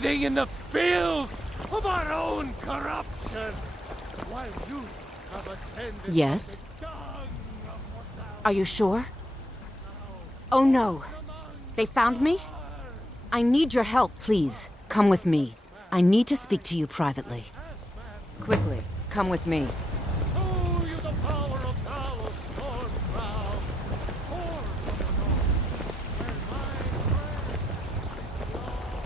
bathing in the filth of our own corruption, while you have ascended. Yes? to the dung of mortality. Are you sure? Oh no. They found me? I need your help, please. Come with me. I need to speak to you privately. Quickly, come with me. Show you the power of Talos Stormcrown, Lord of the North, where my friend belongs.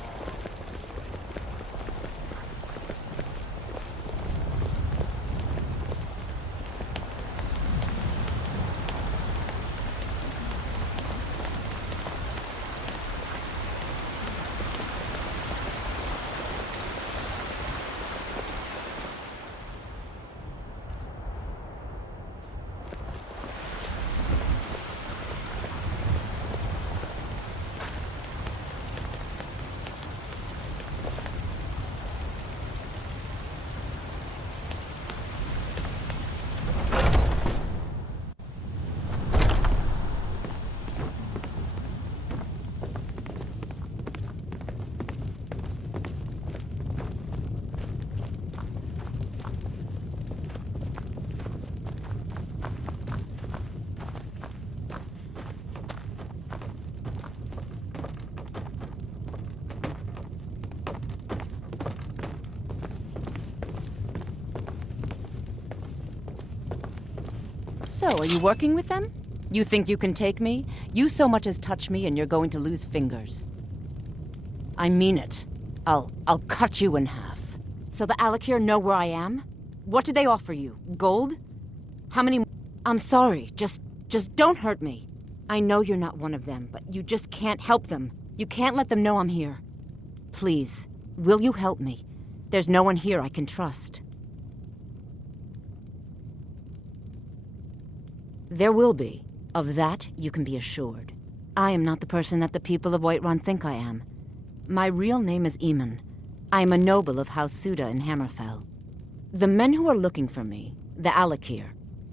So, are you working with them? You think you can take me? You so much as touch me and you're going to lose fingers. I mean it. I'll cut you in half. So the 𝘼𝙗𝙘𝙪𝙩 know where I am? What did they offer you? Gold? How many? I'm sorry, just don't hurt me. I know you're not one of them, but you just can't help them. You can't let them know I'm here. Please, will you help me? There's no one here I can trust. There will be. Of that, you can be assured. I am not the person that the people of Whiterun think I am. My real name is 𝘼𝙗𝙘𝙪𝙩. I am a noble of House 𝘼𝙗𝙗 in Hammerfell. The men who are looking for me, the 𝘼𝙗𝙘𝙪𝙗,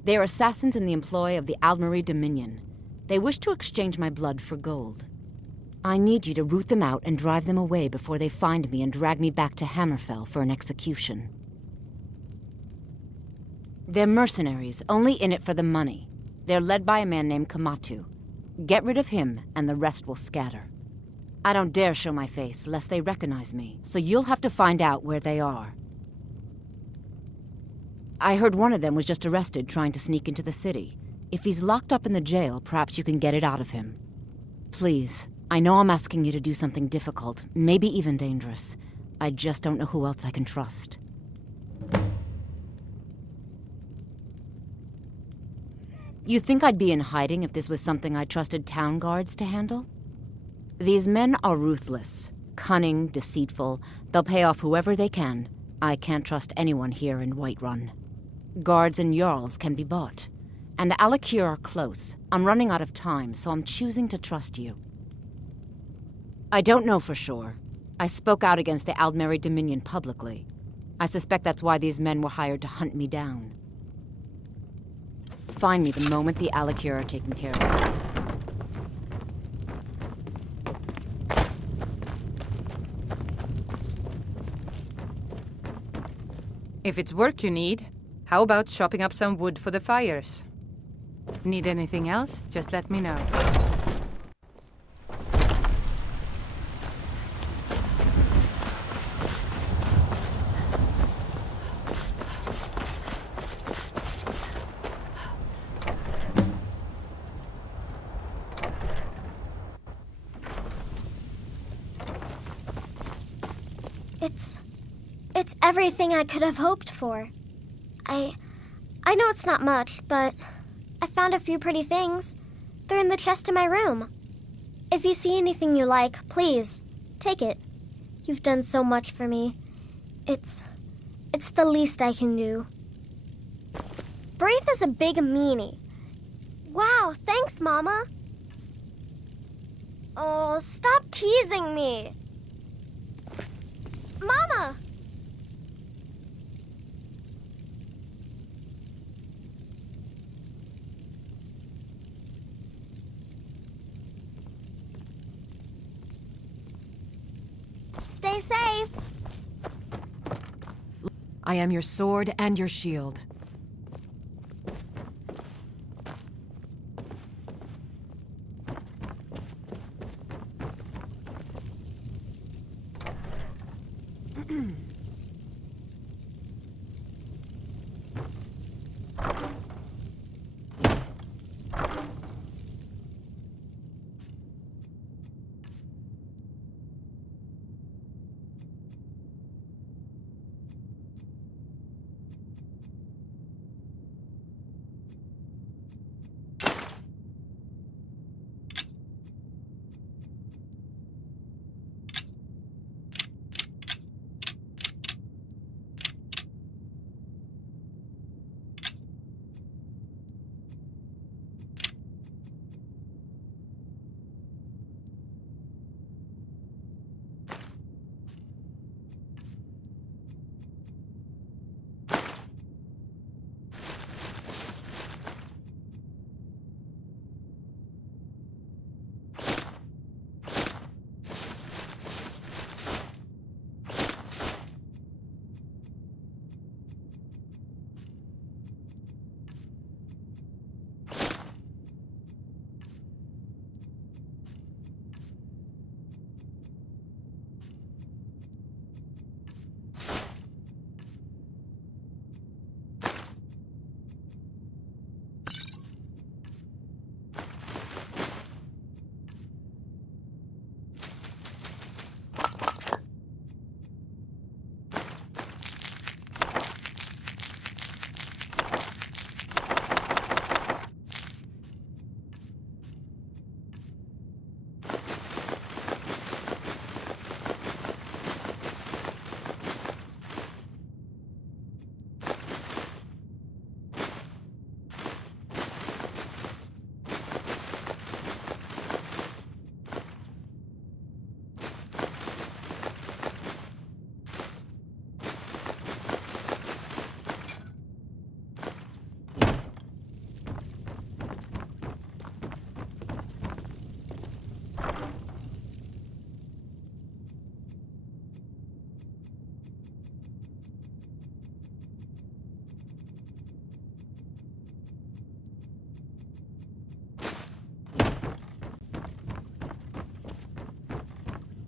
they are assassins in the employ of the Aldmeri Dominion. They wish to exchange my blood for gold. I need you to root them out and drive them away before they find me and drag me back to Hammerfell for an execution. They're mercenaries, only in it for the money. They're led by a man named Kematu. Get rid of him, and the rest will scatter. I don't dare show my face, lest they recognize me, so you'll have to find out where they are. I heard one of them was just arrested trying to sneak into the city. If he's locked up in the jail, perhaps you can get it out of him. Please, I know I'm asking you to do something difficult, maybe even dangerous. I just don't know who else I can trust. You think I'd be in hiding if this was something I trusted town guards to handle? These men are ruthless, cunning, deceitful. They'll pay off whoever they can. I can't trust anyone here in Whiterun. Guards and Jarls can be bought. And the 𝘼𝙗𝙘𝙪𝙩 are close. I'm running out of time, so I'm choosing to trust you. I don't know for sure. I spoke out against the Aldmeri Dominion publicly. I suspect that's why these men were hired to hunt me down. Find me the moment the 𝘼𝙗𝙘𝙪𝙩 are taken care of. If it's work you need, how about chopping up some wood for the fires? Need anything else? Just let me know. It's everything I could have hoped for. I know it's not much, but I found a few pretty things. They're in the chest in my room. If you see anything you like, please, take it. You've done so much for me. It's the least I can do. Braith is a big meanie. Wow, thanks, Mama. Oh, stop teasing me. Mama! Stay safe. I am your sword and your shield.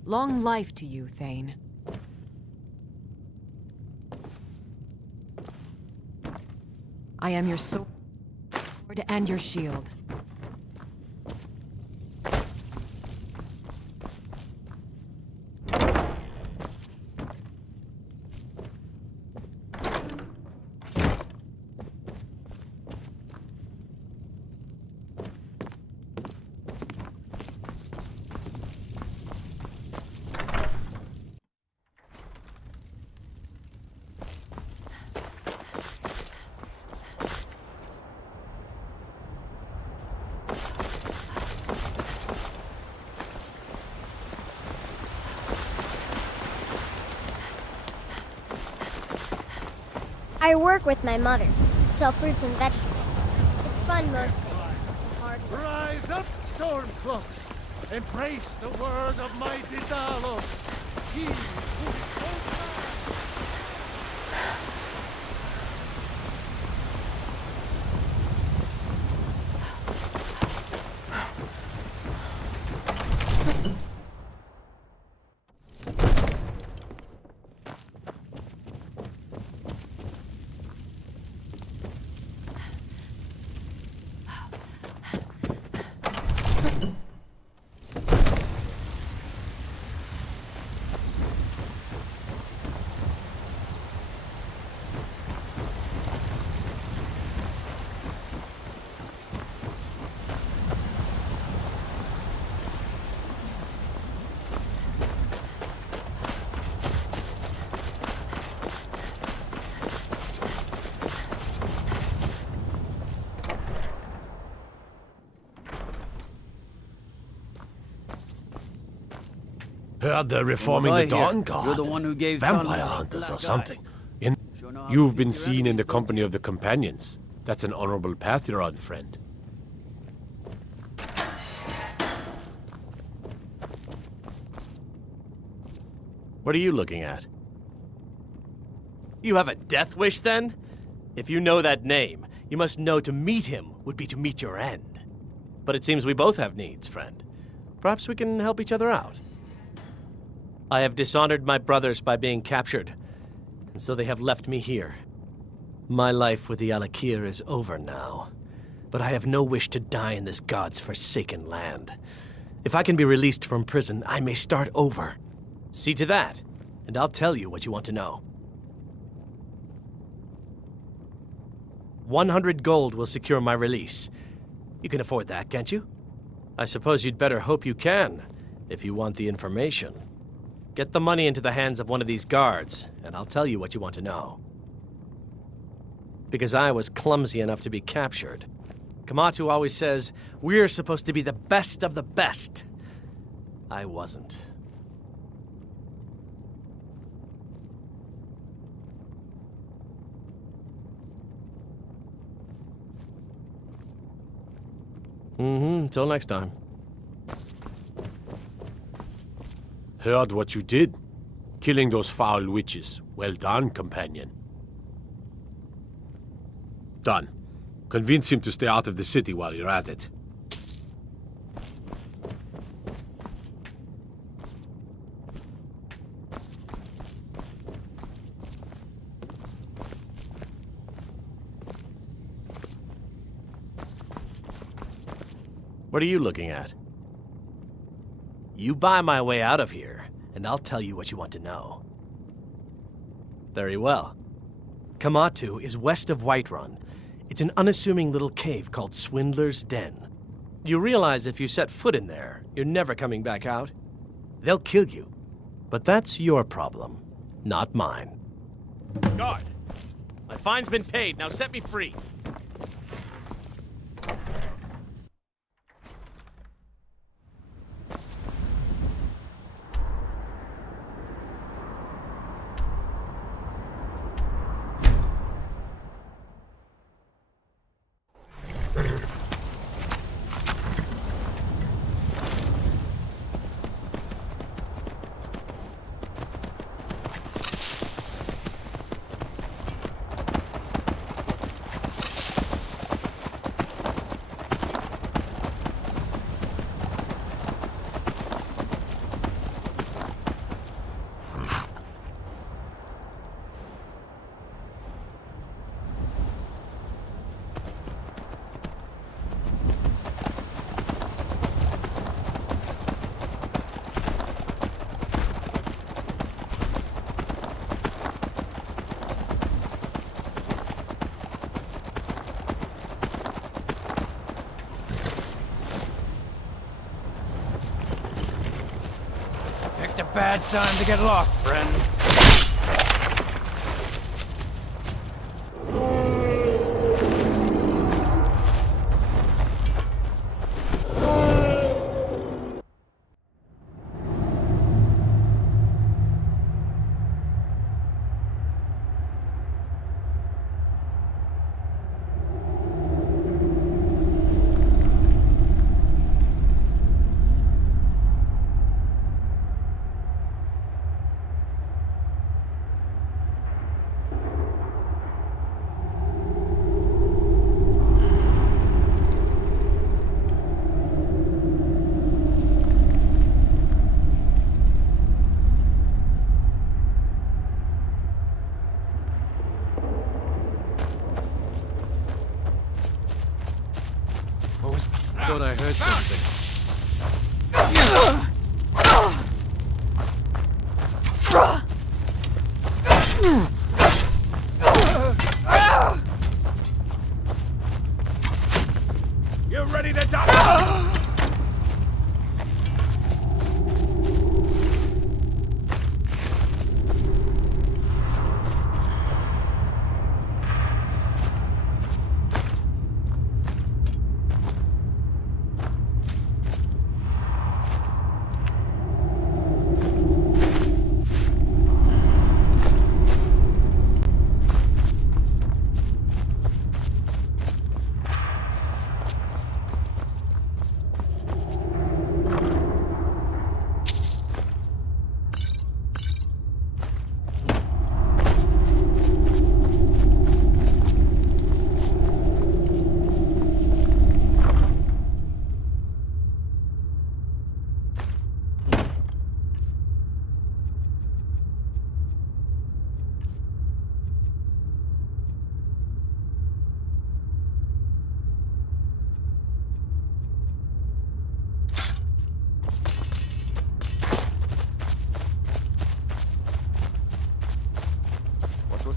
Long life to you, Thane. I am your sword and your shield. I work with my mother, sell fruits and vegetables. It's fun most days. Hard work. Rise up, Stormcloaks! Embrace the word of my 𝘼𝙗𝙗𝙪𝙗. He who is Heard they're reforming the Dawn Guard. You're the one who gave Vampire Thun hunters or black eye. something. Sure know how to You've been figure seen in enemies, the don't company you? of the companions. That's an honorable path you're on, friend. What are you looking at? You have a death wish, then? If you know that name, you must know to meet him would be to meet your end. But it seems we both have needs, friend. Perhaps we can help each other out. I have dishonored my brothers by being captured, and so they have left me here. My life with the 𝘼𝙗𝙘𝙪 is over now, but I have no wish to die in this god's forsaken land. If I can be released from prison, I may start over. See to that, and I'll tell you what you want to know. 100 gold will secure my release. You can afford that, can't you? I suppose you'd better hope you can, if you want the information. Get the money into the hands of one of these guards, and I'll tell you what you want to know. Because I was clumsy enough to be captured. 𝘼𝙗𝙗𝙪𝙩 always says, we're supposed to be the best of the best. I wasn't. Till next time. Heard what you did. Killing those foul witches. Well done, companion. Done. Convince him to stay out of the city while you're at it. What are you looking at? You buy my way out of here, and I'll tell you what you want to know. Very well. 𝘼𝙗𝙗𝙪𝙩 is west of Whiterun. It's an unassuming little cave called Swindler's Den. You realize if you set foot in there, you're never coming back out? They'll kill you. But that's your problem, not mine. Guard! My fine's been paid, now set me free. Picked a bad time to get lost, friend. I thought I heard something. You ready to die?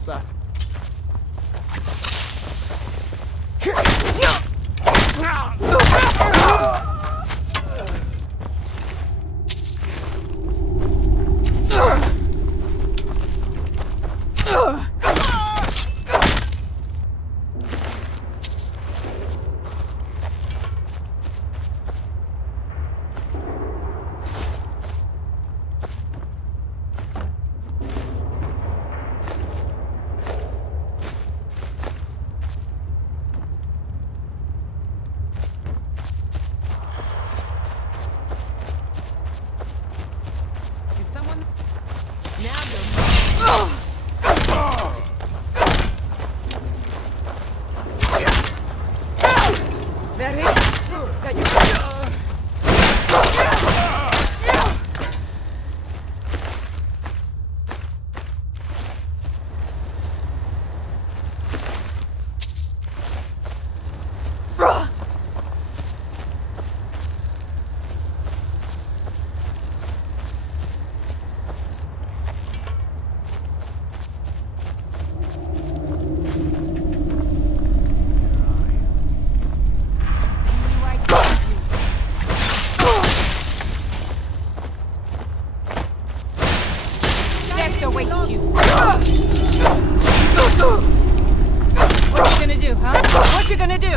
that? awaits you. What you gonna do, huh? What you gonna do?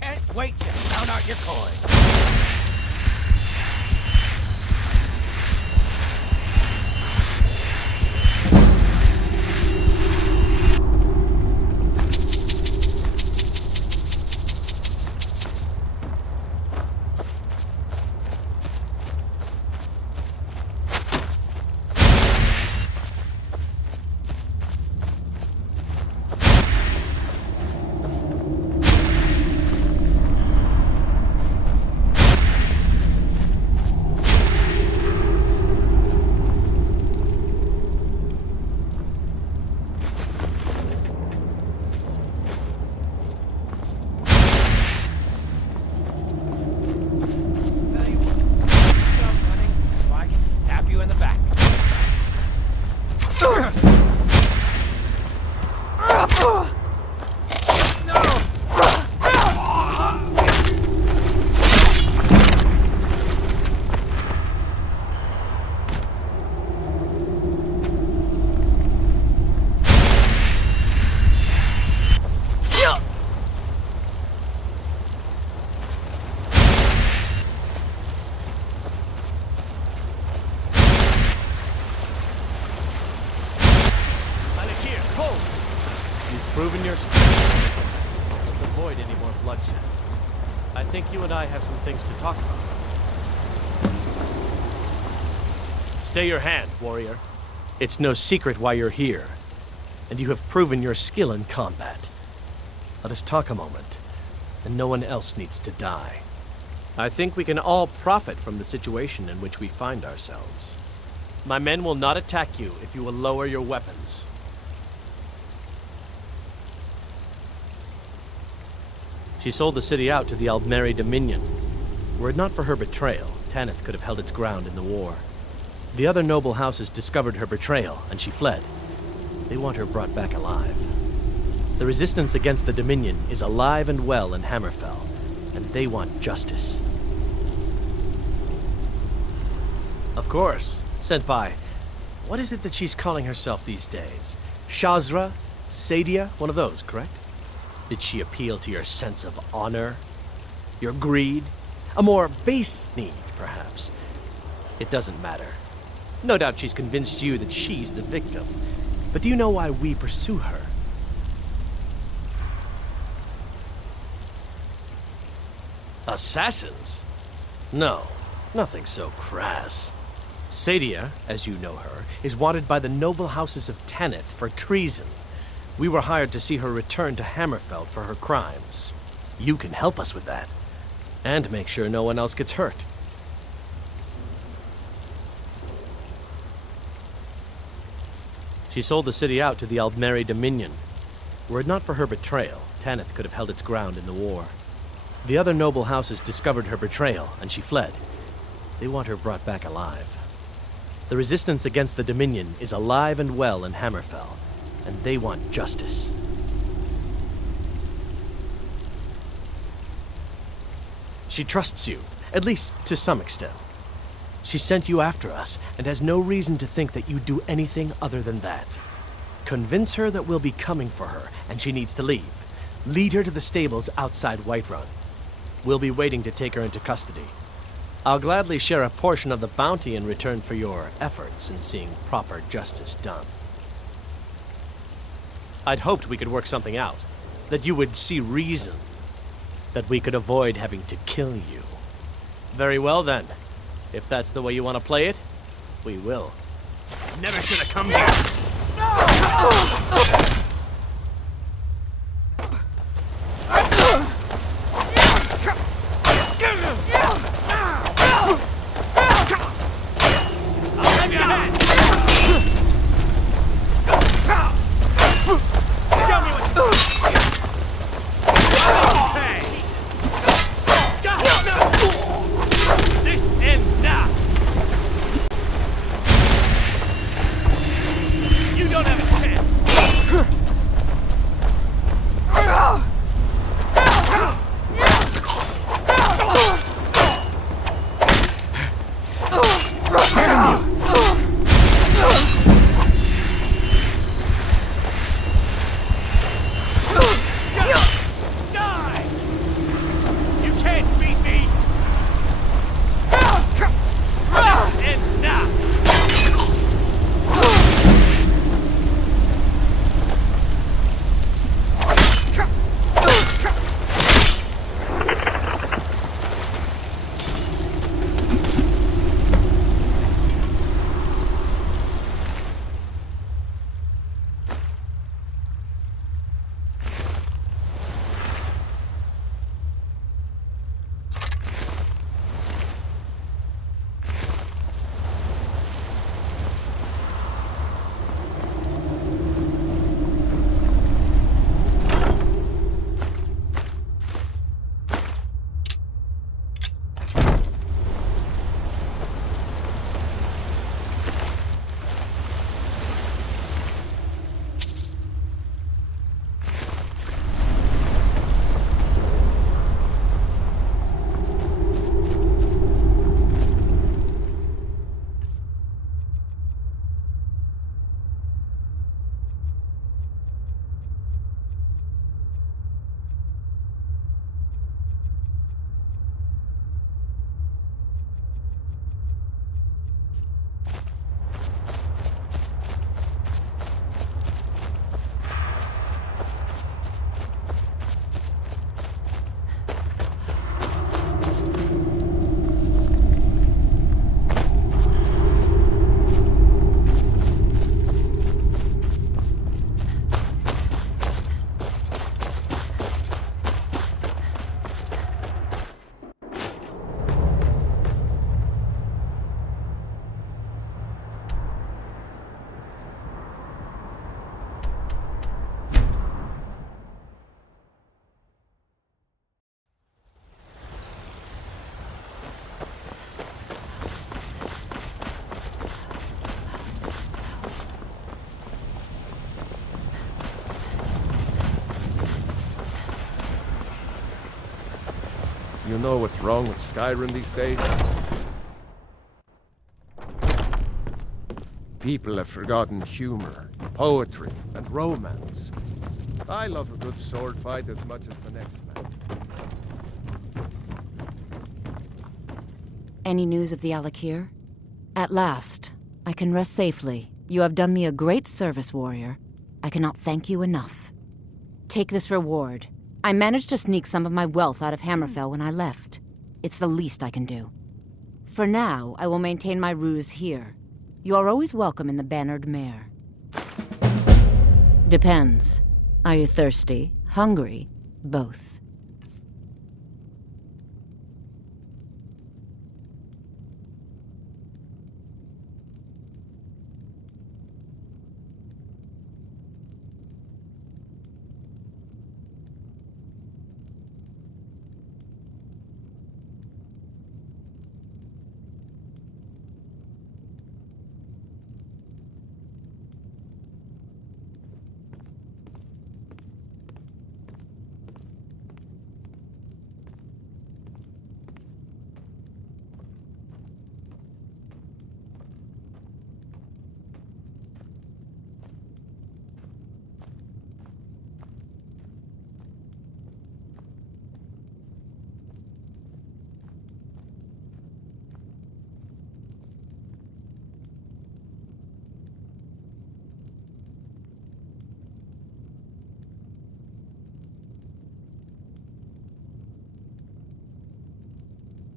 Can't wait to count out your coin. Proven your strength. Let's avoid any more bloodshed. I think you and I have some things to talk about. Stay your hand, warrior. It's no secret why you're here, and you have proven your skill in combat. Let us talk a moment, and no one else needs to die. I think we can all profit from the situation in which we find ourselves. My men will not attack you if you will lower your weapons. She sold the city out to the 𝘼𝙗𝙘𝙗𝙪 Dominion. Were it not for her betrayal, Tanith could have held its ground in the war. The other noble houses discovered her betrayal, and she fled. They want her brought back alive. The resistance against the Dominion is alive and well in Hammerfell, and they want justice. Of course, Senpai. What is it that she's calling herself these days? Shazra? Sadia? One of those, correct? Did she appeal to your sense of honor? Your greed? A more base need, perhaps? It doesn't matter. No doubt she's convinced you that she's the victim. But do you know why we pursue her? Assassins? No, nothing so crass. Sadia, as you know her, is wanted by the noble houses of Tanith for treason. We were hired to see her return to Hammerfell for her crimes. You can help us with that, and make sure no one else gets hurt. She sold the city out to the 𝘼𝙗𝙘𝙗𝙪 Dominion. Were it not for her betrayal, Tanith could have held its ground in the war. The other noble houses discovered her betrayal, and she fled. They want her brought back alive. The resistance against the Dominion is alive and well in Hammerfell, and they want justice. She trusts you, at least to some extent. She sent you after us, and has no reason to think that you'd do anything other than that. Convince her that we'll be coming for her, and she needs to leave. Lead her to the stables outside Whiterun. We'll be waiting to take her into custody. I'll gladly share a portion of the bounty in return for your efforts in seeing proper justice done. I'd hoped we could work something out, that you would see reason, that we could avoid having to kill you. Very well then. If that's the way you want to play it, we will. Never should have come here. You know what's wrong with Skyrim these days? People have forgotten humor, poetry, and romance. I love a good sword fight as much as the next man. Any news of the 𝘼𝙗𝙘𝙪? At last, I can rest safely. You have done me a great service, warrior. I cannot thank you enough. Take this reward. I managed to sneak some of my wealth out of Hammerfell when I left. It's the least I can do. For now, I will maintain my ruse here. You are always welcome in the Bannered Mare. Depends. Are you thirsty? Hungry? Both.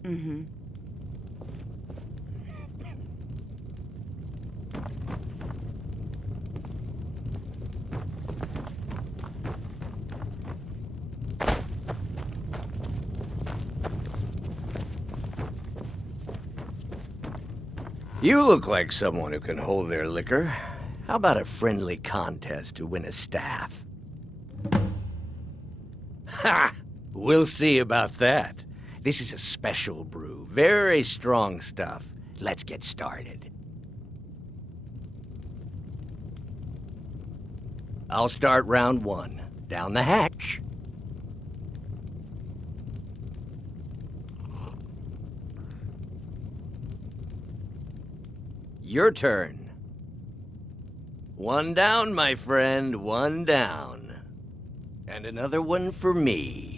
Mm-hmm. You look like someone who can hold their liquor. How about a friendly contest to win a staff? Ha! We'll see about that. This is a special brew. Very strong stuff. Let's get started. I'll start round one. Down the hatch. Your turn. One down, my friend, one down. And another one for me.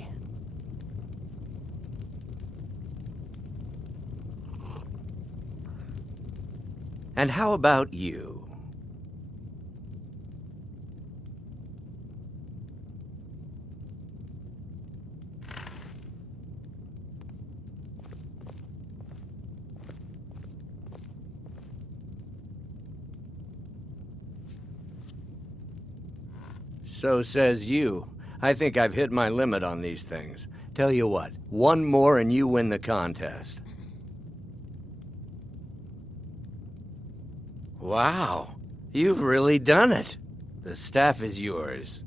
And how about you? So says you. I think I've hit my limit on these things. Tell you what, one more and you win the contest. Wow, you've really done it. The staff is yours.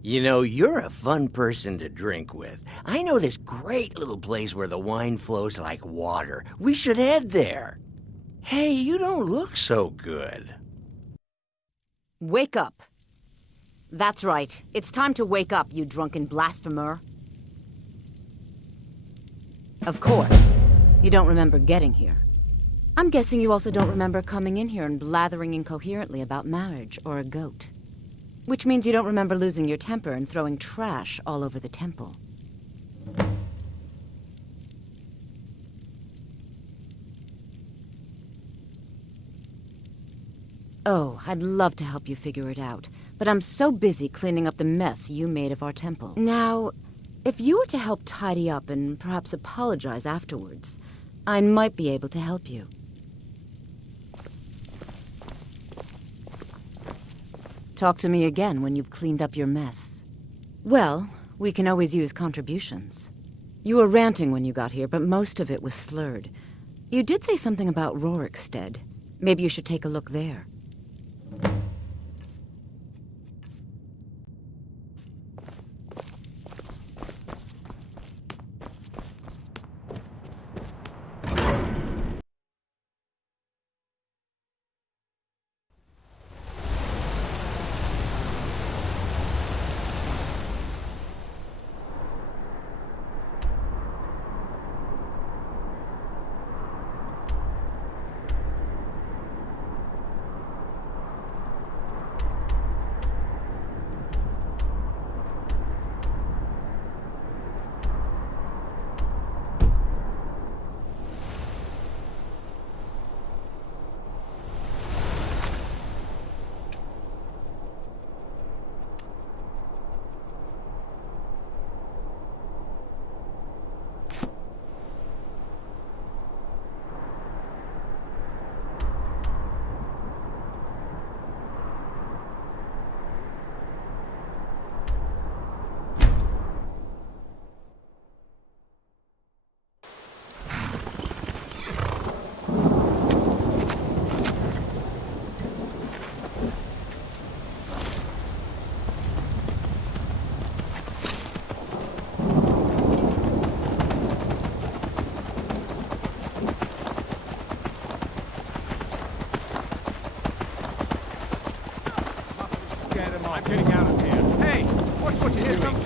You know, you're a fun person to drink with. I know this great little place where the wine flows like water. We should head there. Hey, you don't look so good. Wake up. That's right. It's time to wake up, you drunken blasphemer. Of course. You don't remember getting here. I'm guessing you also don't remember coming in here and blathering incoherently about marriage or a goat. Which means you don't remember losing your temper and throwing trash all over the temple. Oh, I'd love to help you figure it out, but I'm so busy cleaning up the mess you made of our temple. Now, if you were to help tidy up and perhaps apologize afterwards, I might be able to help you. Talk to me again when you've cleaned up your mess. Well, we can always use contributions. You were ranting when you got here, but most of it was slurred. You did say something about 𝘼𝙗𝙘𝙪𝙗. Maybe you should take a look there. I'm getting out of here. Hey, what you doing?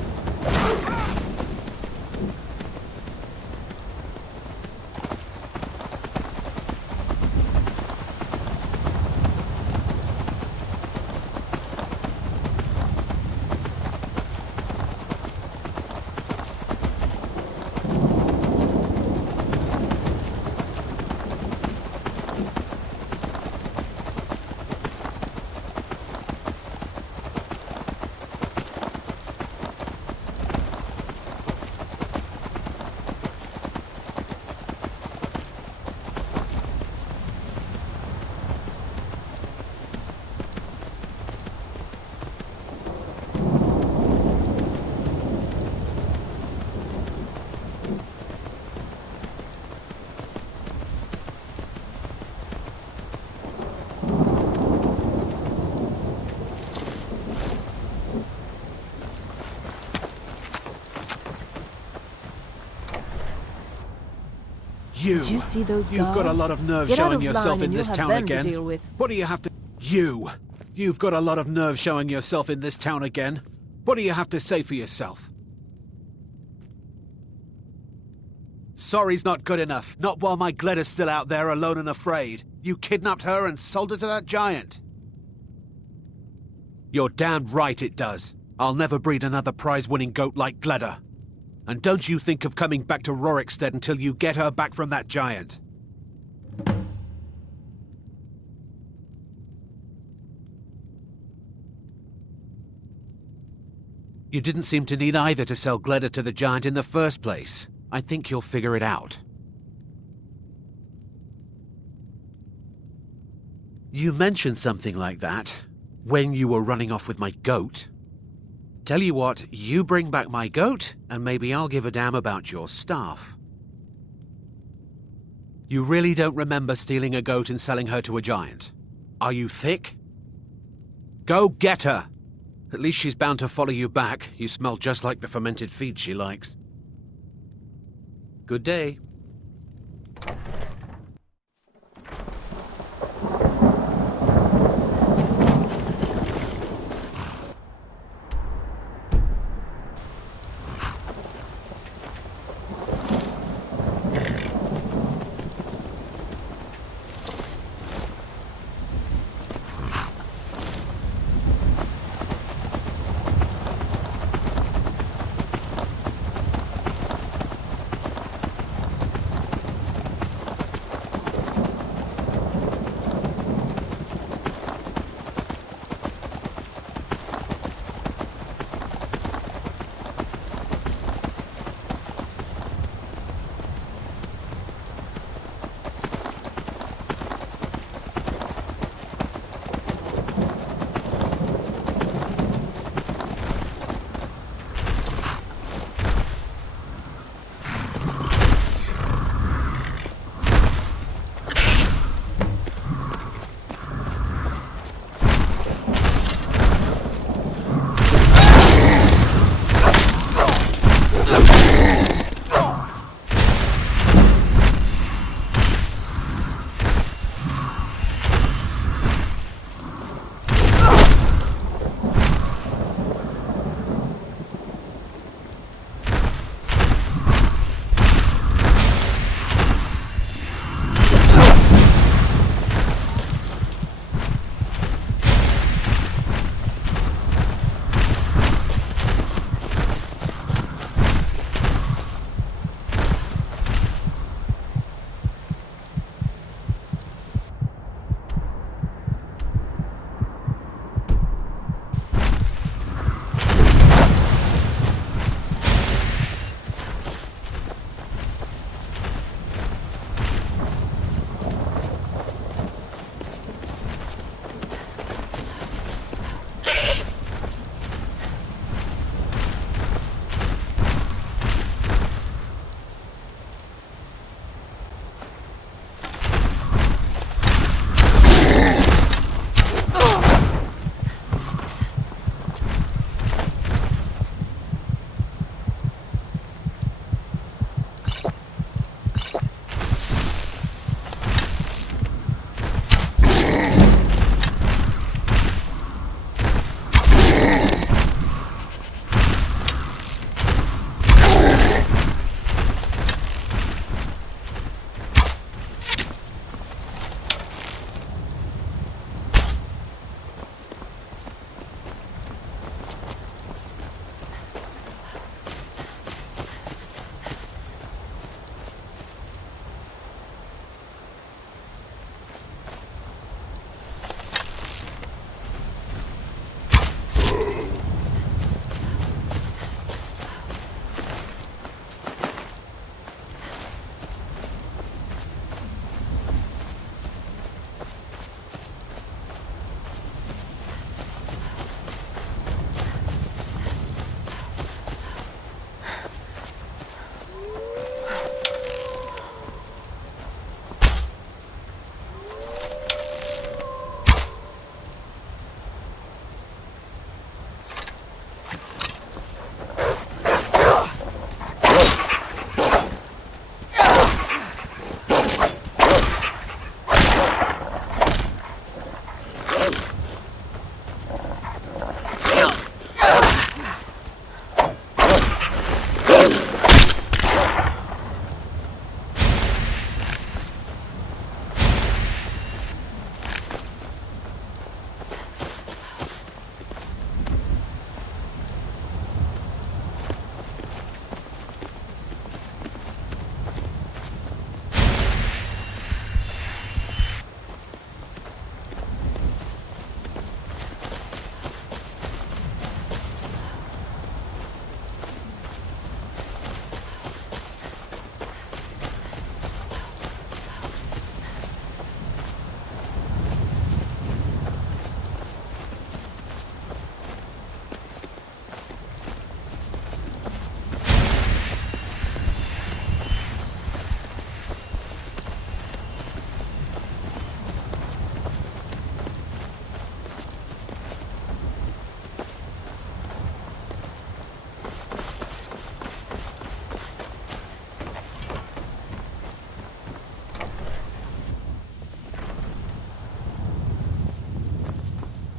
You! Did you see those You've got a guards? lot of nerve Get out showing of yourself line in and this you'll have town them to again. deal with. What do you have to... You! You've got a lot of nerve showing yourself in this town again. What do you have to say for yourself? Sorry's not good enough. Not while my Gleda's still out there alone and afraid. You kidnapped her and sold her to that giant. You're damned right it does. I'll never breed another prize-winning goat like Gleda. And don't you think of coming back to Rorikstead until you get her back from that giant. You didn't seem to need either to sell Gleda to the giant in the first place. I think you'll figure it out. You mentioned something like that when you were running off with my goat. Tell you what, you bring back my goat, and maybe I'll give a damn about your staff. You really don't remember stealing a goat and selling her to a giant? Are you thick? Go get her! At least she's bound to follow you back. You smell just like the fermented feed she likes. Good day.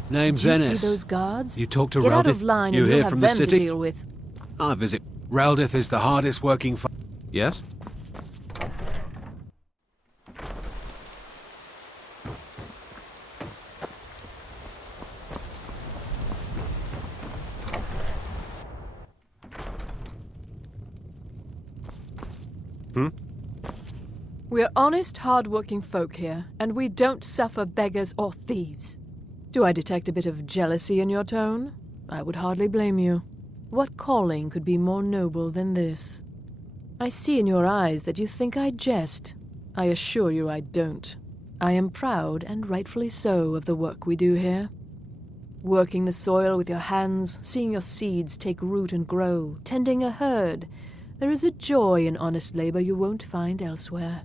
Name's Did you Ennis. see those guards? You talk to Get out Reldith? of line You and hear you'll have from the them to city? deal with. I visit. Reldith is the hardest working Yes? We're honest, hard-working folk here, and we don't suffer beggars or thieves. Do I detect a bit of jealousy in your tone? I would hardly blame you. What calling could be more noble than this? I see in your eyes that you think I jest. I assure you I don't. I am proud, and rightfully so, of the work we do here. Working the soil with your hands, seeing your seeds take root and grow, tending a herd. There is a joy in honest labor you won't find elsewhere.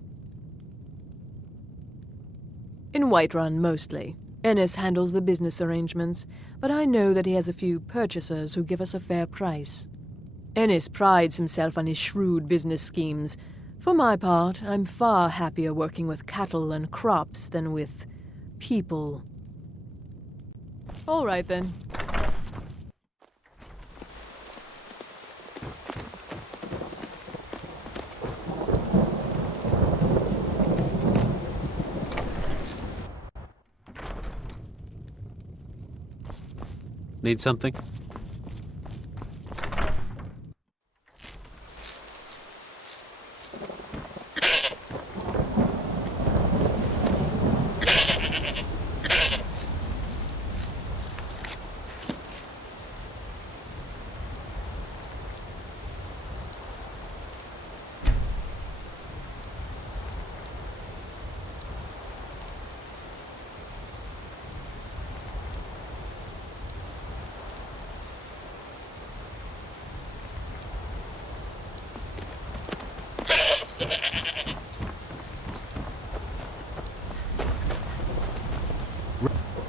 In Whiterun, mostly. Ennis handles the business arrangements, but I know that he has a few purchasers who give us a fair price. Ennis prides himself on his shrewd business schemes. For my part, I'm far happier working with cattle and crops than with people. All right, then. Need something?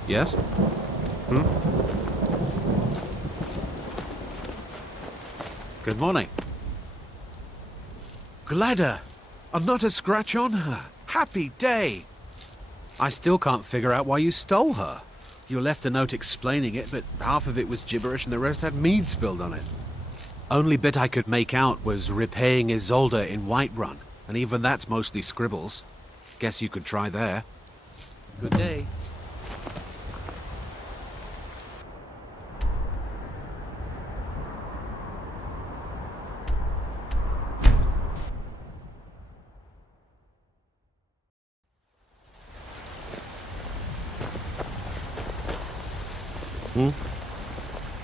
Yes? Good morning. Gladder! And not a scratch on her. Happy day! I still can't figure out why you stole her. You left a note explaining it, but half of it was gibberish and the rest had mead spilled on it. Only bit I could make out was repaying Isolde in Whiterun, and even that's mostly scribbles. Guess you could try there. Good day.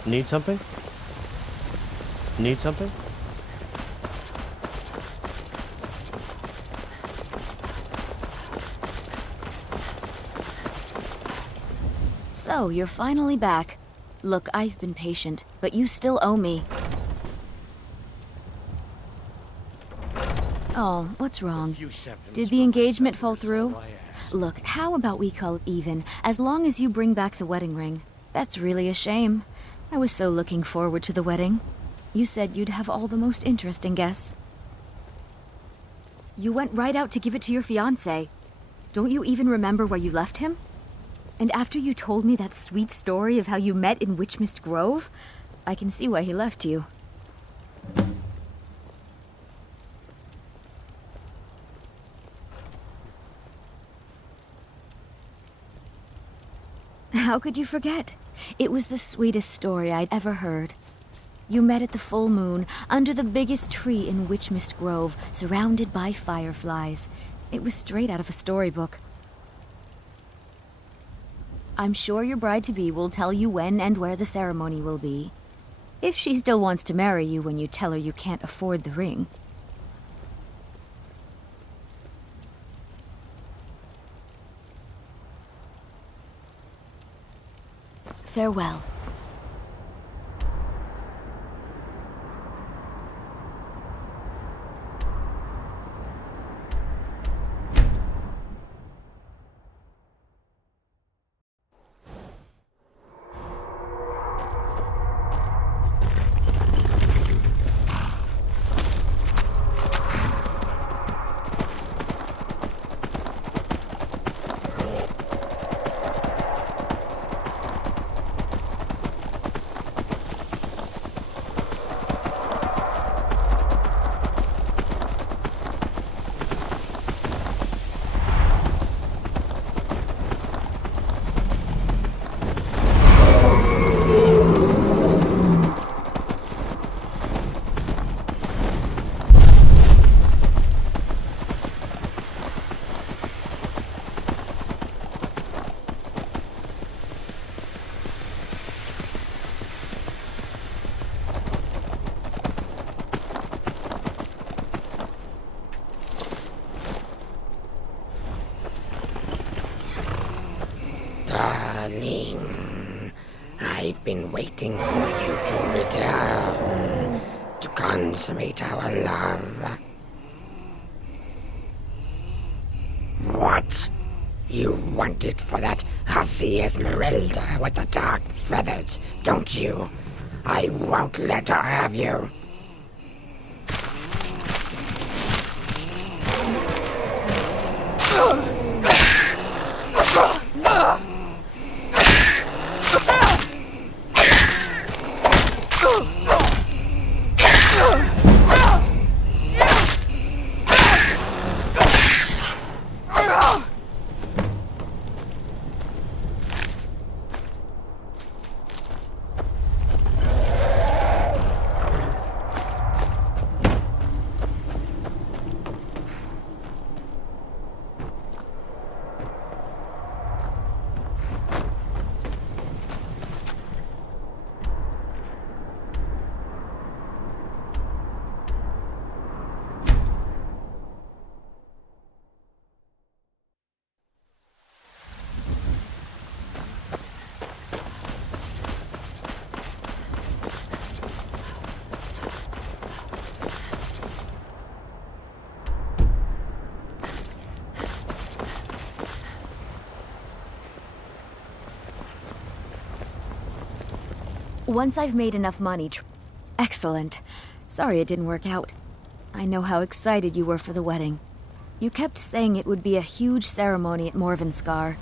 Need something? Need something? So, you're finally back. Look, I've been patient, but you still owe me. Oh, what's wrong? Did the engagement fall through? Look, how about we call it even, as long as you bring back the wedding ring? That's really a shame. I was so looking forward to the wedding. You said you'd have all the most interesting guests. You went right out to give it to your fiancé. Don't you even remember where you left him? And after you told me that sweet story of how you met in Witchmist Grove, I can see why he left you. How could you forget? It was the sweetest story I'd ever heard. You met at the full moon, under the biggest tree in Witchmist Grove, surrounded by fireflies. It was straight out of a storybook. I'm sure your bride-to-be will tell you when and where the ceremony will be. If she still wants to marry you when you tell her you can't afford the ring. Farewell. darling. I've been waiting for you to return to consummate our love. What? You want it for that hussy Esmeralda with the dark feathers, don't you? I won't let her have you. Once I've made enough money, Excellent. Sorry it didn't work out. I know how excited you were for the wedding. You kept saying it would be a huge ceremony at Morvenskar.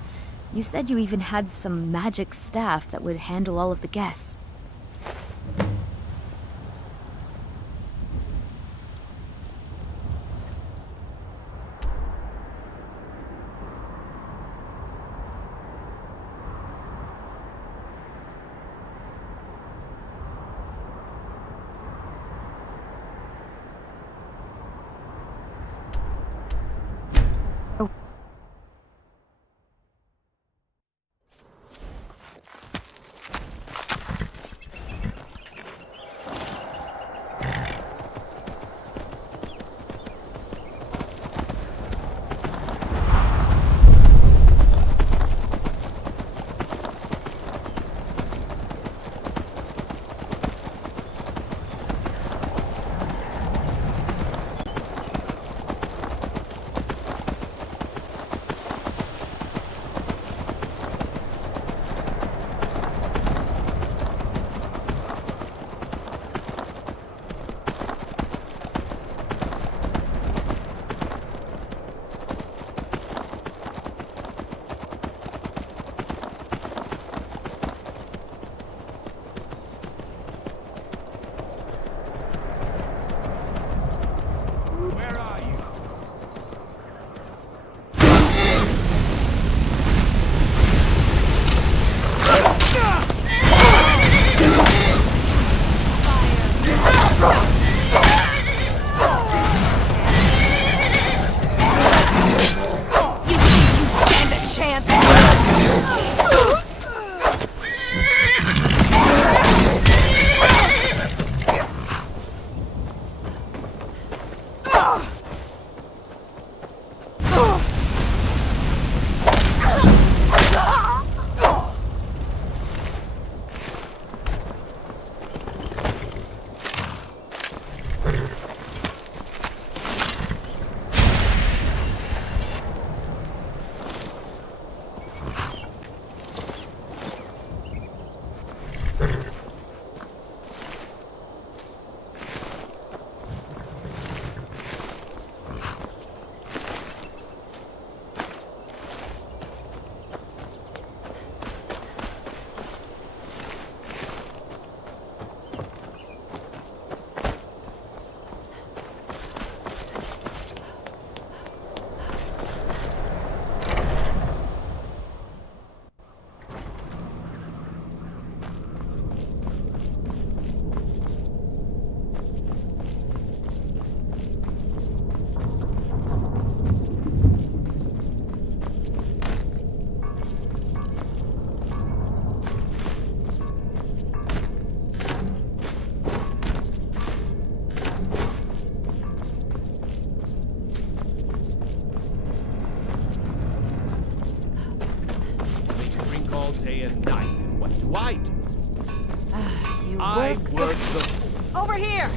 You said you even had some magic staff that would handle all of the guests. day and night. And what do? You I work work the... Over here!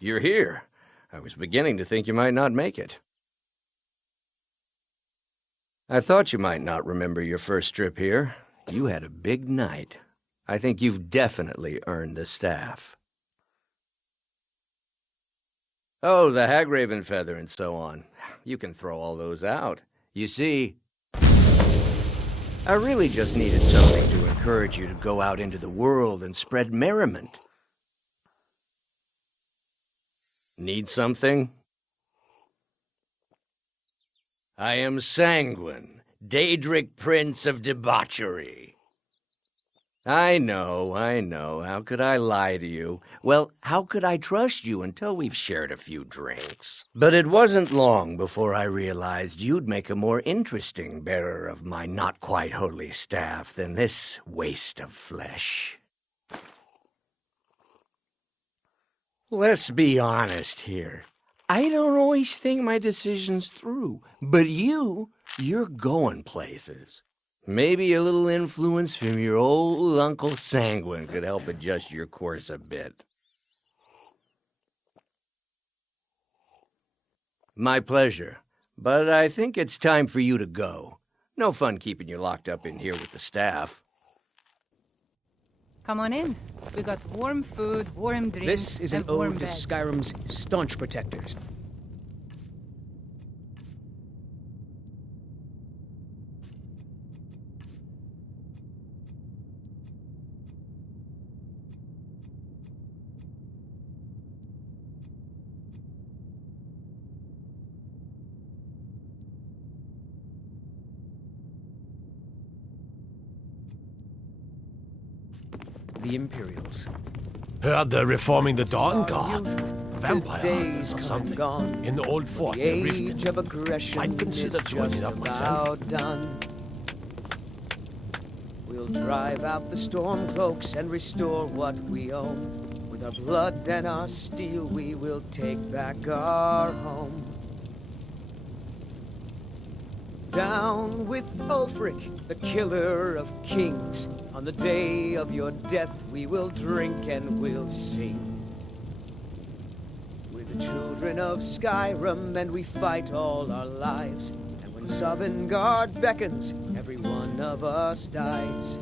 you're here. I was beginning to think you might not make it. I thought you might not remember your first trip here. You had a big night. I think you've definitely earned the staff. Oh, the Hagraven feather and so on. You can throw all those out. You see, I really just needed something to encourage you to go out into the world and spread merriment. Need something? I am Sanguine, Daedric Prince of Debauchery. I know. How could I lie to you? Well, how could I trust you until we've shared a few drinks? But it wasn't long before I realized you'd make a more interesting bearer of my not-quite holy staff than this waste of flesh. Let's be honest here. I don't always think my decisions through, but you're going places. Maybe a little influence from your old Uncle Sanguine could help adjust your course a bit. My pleasure, but I think it's time for you to go. No fun keeping you locked up in here with the staff. Come on in. We got warm food, warm drinks, This is an and warm ode to beds. Skyrim's staunch protectors. The Imperials. Heard they're reforming the Dawn Our Guard. youth, Vampire the days hunters or come something. gone. In the old fort The near age Riften. of aggression Might consider is joining just up myself. about done. We'll drive out the stormcloaks and restore what we own. With our blood and our steel, we will take back our home. Down with Ulfric, the killer of kings. On the day of your death, we will drink and we'll sing. We're the children of Skyrim, and we fight all our lives. And when Sovngarde beckons, every one of us dies.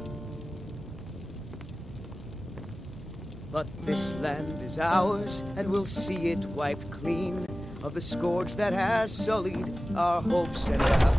But this land is ours, and we'll see it wiped clean of the scourge that has sullied our hopes and our...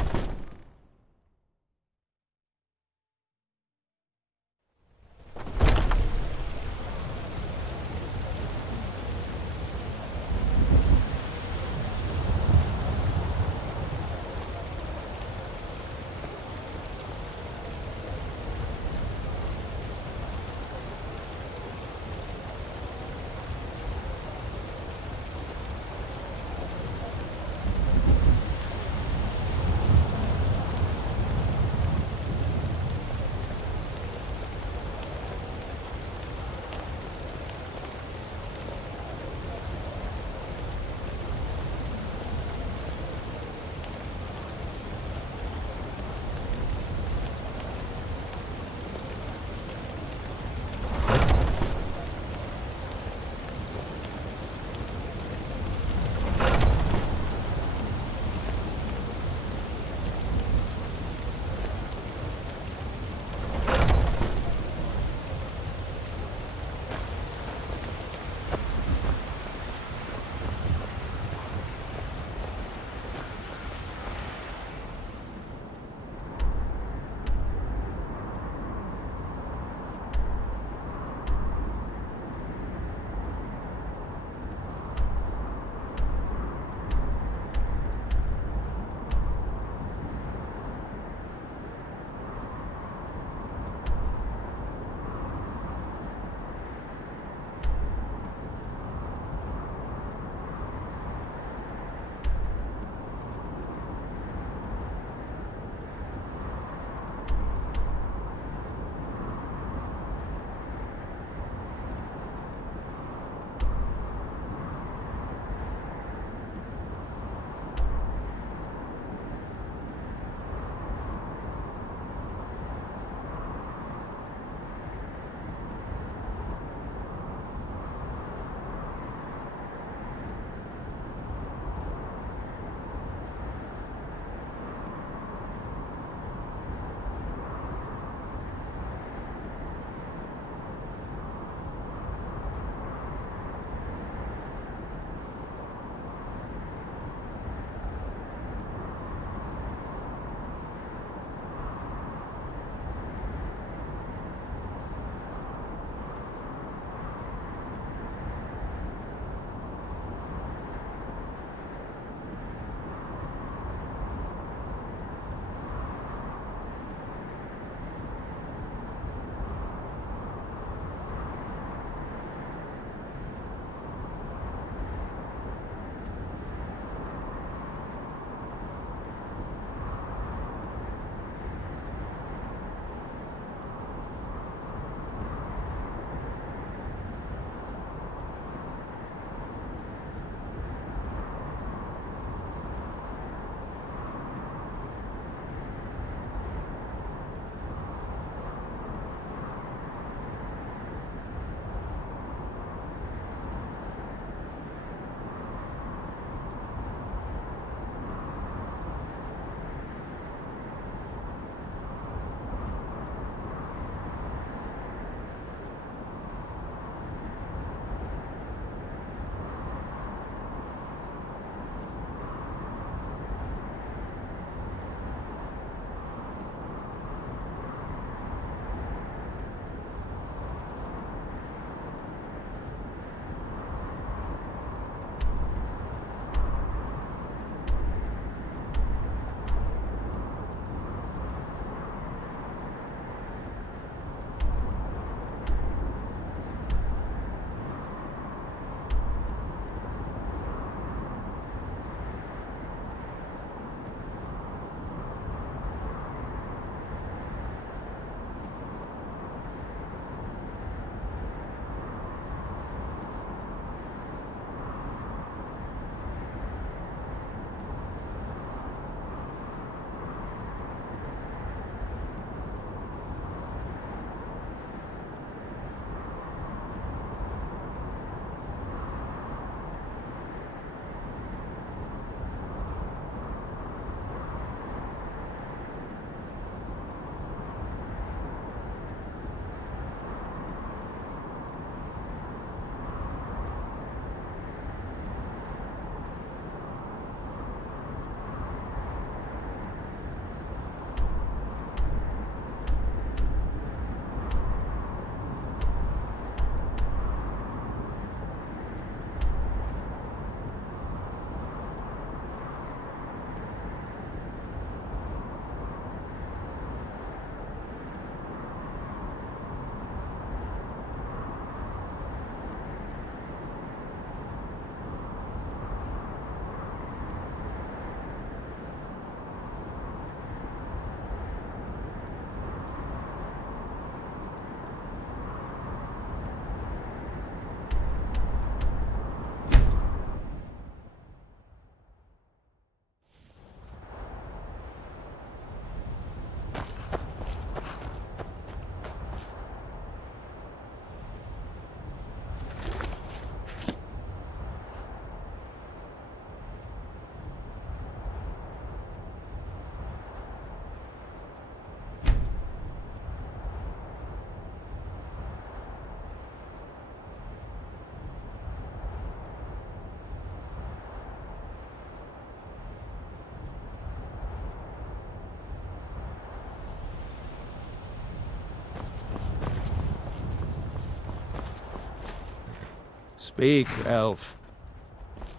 Speak, elf.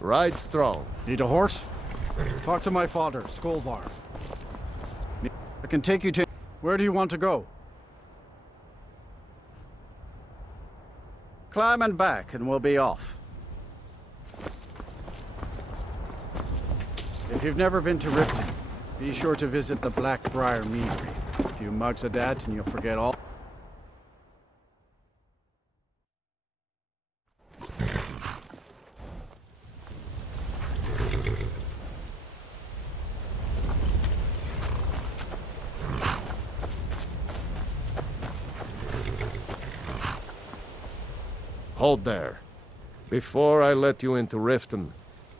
Ride strong. Need a horse? Talk to my father, Skolvar. I can take you to... Where do you want to go? Climb and back, and we'll be off. If you've never been to Riften, be sure to visit the Blackbriar Meadery. A few mugs of that, and you'll forget all... Hold there. Before I let you into Riften,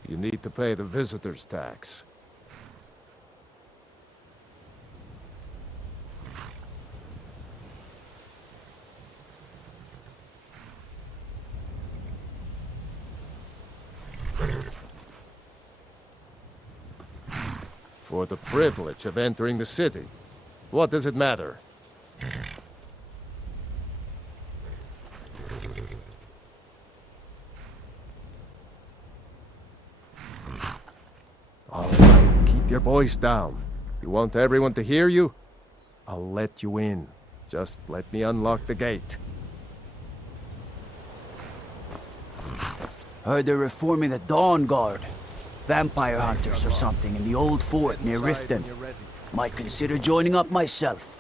you need to pay the visitor's tax. For the privilege of entering the city. What does it matter? All right, keep your voice down. You want everyone to hear you? I'll let you in. Just let me unlock the gate. Heard they're reforming the Dawn Guard. Vampire hunters or something in the old fort near Riften. Might consider joining up myself.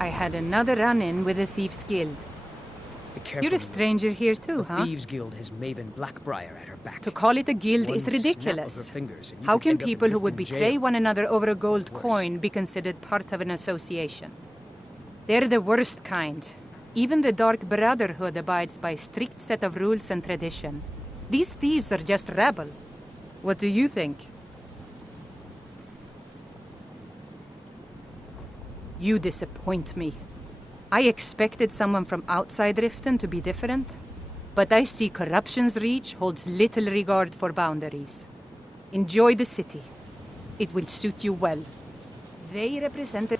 I had another run-in with the Thieves' Guild. You're a stranger here too, huh? The Thieves' Guild has Maven Blackbriar at her back. To call it a guild is One snap of her ridiculous. fingers and you How could can end up in people who would Riften betray jail. one another over a gold Worse. coin be considered part of an association? They're the worst kind. Even the Dark Brotherhood abides by a strict set of rules and tradition. These thieves are just rabble. What do you think? You disappoint me. I expected someone from outside Riften to be different, but I see corruption's reach holds little regard for boundaries. Enjoy the city. It will suit you well. They represent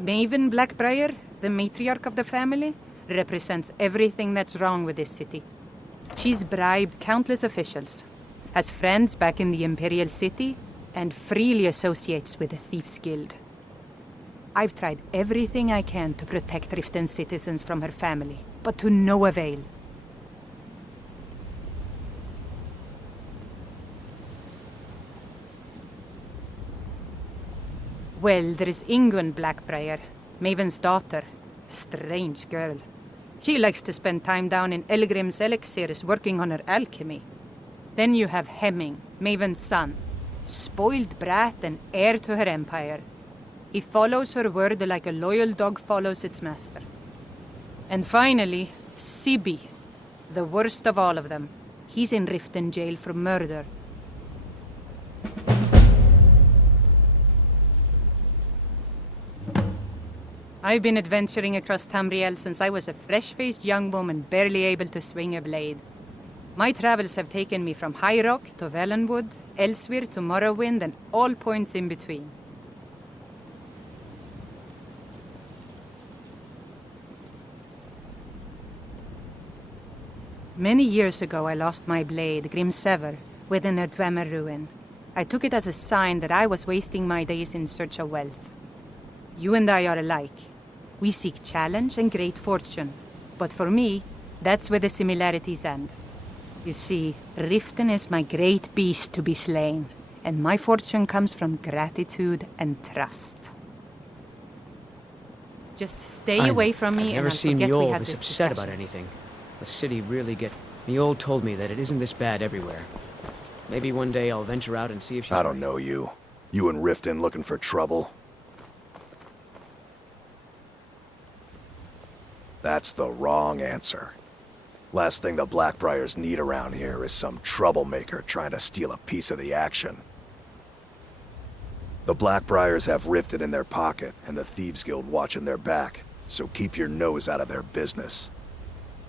Maven Blackbriar, the matriarch of the family, represents everything that's wrong with this city. She's bribed countless officials, has friends back in the Imperial City, and freely associates with the Thieves' Guild. I've tried everything I can to protect Riften citizens from her family, but to no avail. Well, there is 𝘼𝙗𝙘 Blackbriar, Maven's daughter. Strange girl. She likes to spend time down in 𝘼𝙗𝙘𝙪𝙩 elixirs working on her alchemy. Then you have Hemming, Maven's son. Spoiled brat and heir to her empire. He follows her word like a loyal dog follows its master. And finally, 𝘼𝙗𝙗𝙗, the worst of all of them. He's in Riften jail for murder. I've been adventuring across Tamriel since I was a fresh-faced young woman barely able to swing a blade. My travels have taken me from High Rock to Valenwood, Elsewhere to Morrowind, and all points in between. Many years ago, I lost my blade, 𝘼𝙗𝙗𝙗, within a Dwemer ruin. I took it as a sign that I was wasting my days in search of wealth. You and I are alike. We seek challenge and great fortune. But for me, that's where the similarities end. You see, Riften is my great beast to be slain, and my fortune comes from gratitude and trust. Just stay away from me, I've and never I'll seen forget we Mjolnir had this this upset discussion. about anything. The city really get... Mjolnir told me that it isn't this bad everywhere. Maybe one day I'll venture out and see if she's I don't know you. You in Riften looking for trouble? That's the wrong answer. Last thing the Blackbriars need around here is some troublemaker trying to steal a piece of the action. The Blackbriars have Riften in their pocket and the Thieves Guild watching their back, so keep your nose out of their business.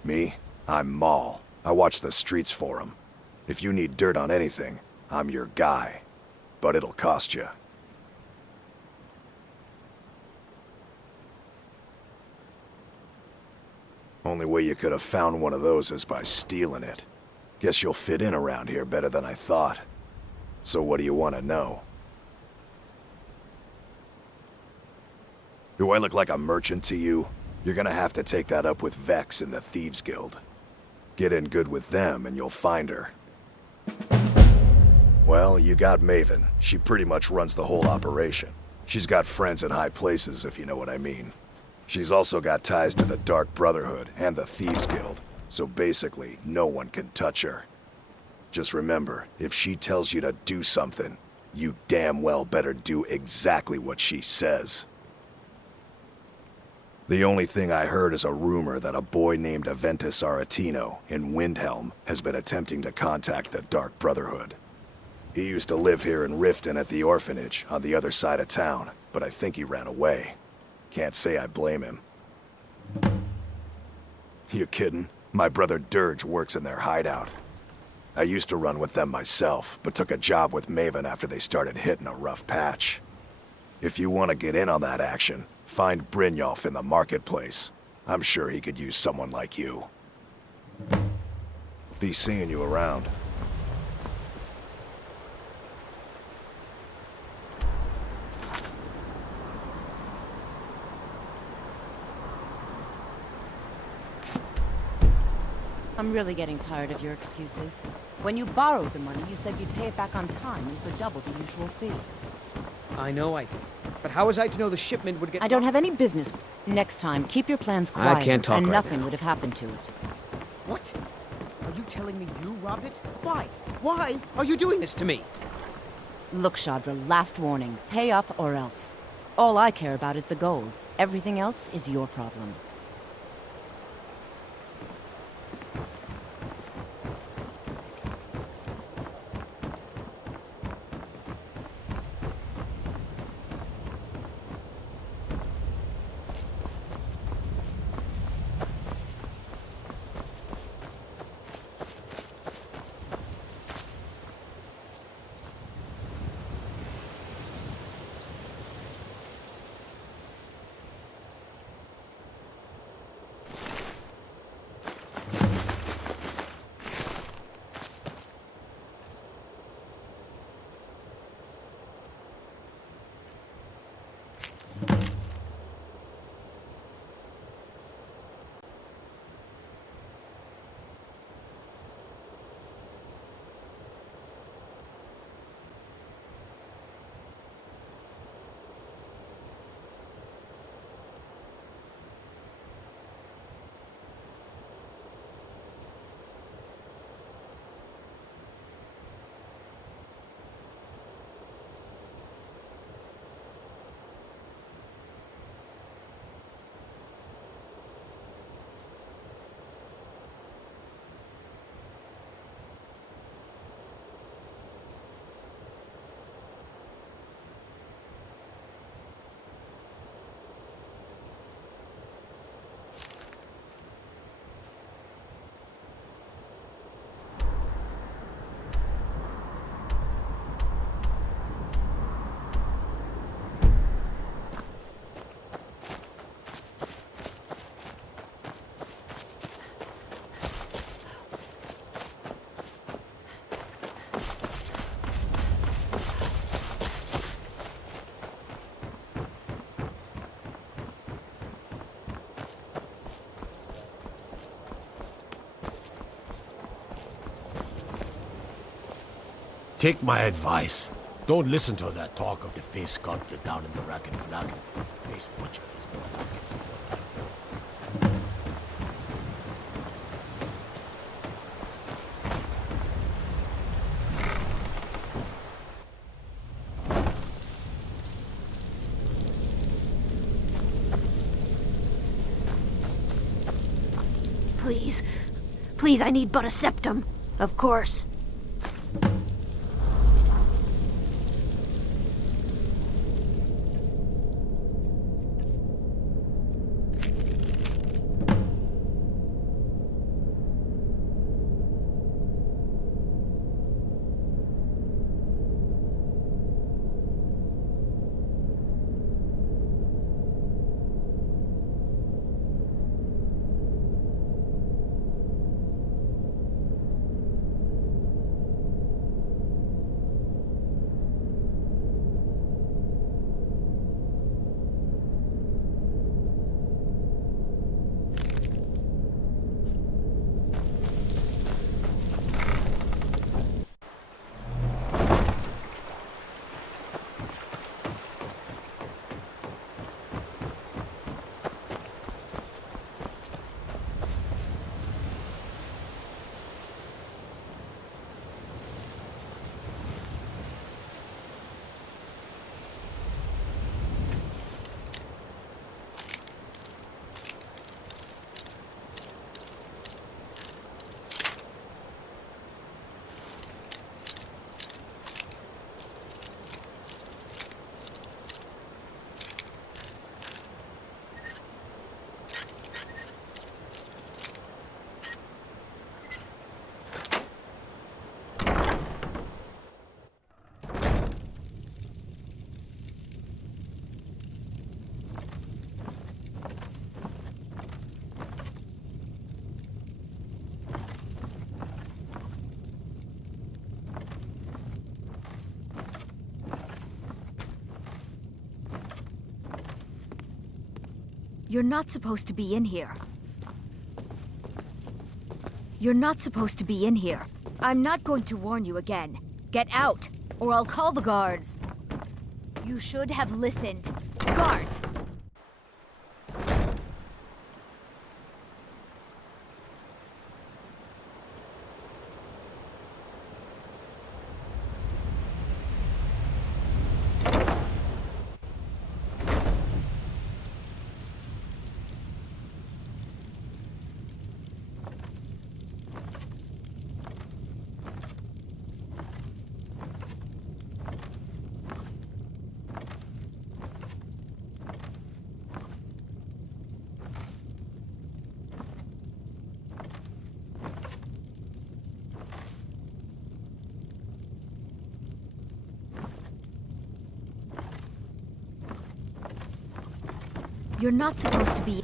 Me? I'm Maul. I watch the streets for them. If you need dirt on anything, I'm your guy. but it'll cost you. Only way you could have found one of those is by stealing it. Guess you'll fit in around here better than I thought. So what do you want to know? Do I look like a merchant to you? You're gonna have to take that up with Vex in the Thieves Guild. Get in good with them and you'll find her. Well, you got Maven. She pretty much runs the whole operation. She's got friends in high places, if you know what I mean. She's also got ties to the Dark Brotherhood and the Thieves Guild, so basically, no one can touch her. Just remember, if she tells you to do something, you damn well better do exactly what she says. The only thing I heard is a rumor that a boy named Aventus Aretino in Windhelm has been attempting to contact the Dark Brotherhood. He used to live here in Riften at the orphanage on the other side of town, but I think he ran away. Can't say I blame him. You kidding? My brother Dirge works in their hideout. I used to run with them myself, but took a job with Maven after they started hitting a rough patch. If you want to get in on that action, find Brynjolf in the marketplace. I'm sure he could use someone like you. Be seeing you around. I'm really getting tired of your excuses. When you borrowed the money, you said you'd pay it back on time and for double the usual fee. I know I did. But how was I to know the shipment would get... I don't have any business. Next time, keep your plans quiet. I can't talk and right nothing now. would have happened to it. What? Are you telling me you robbed it? Why? Why are you doing this to me? Look, 𝘼𝙗, last warning. Pay up or else. All I care about is the gold. Everything else is your problem. Take my advice. Don't listen to that talk of the face sculptor down in the racket flag. Face butcher is more like it. Please. Please, I need but a septum. Of course. You're not supposed to be in here. You're not supposed to be in here. I'm not going to warn you again. Get out, or I'll call the guards. You should have listened. Guards! You're not supposed to be...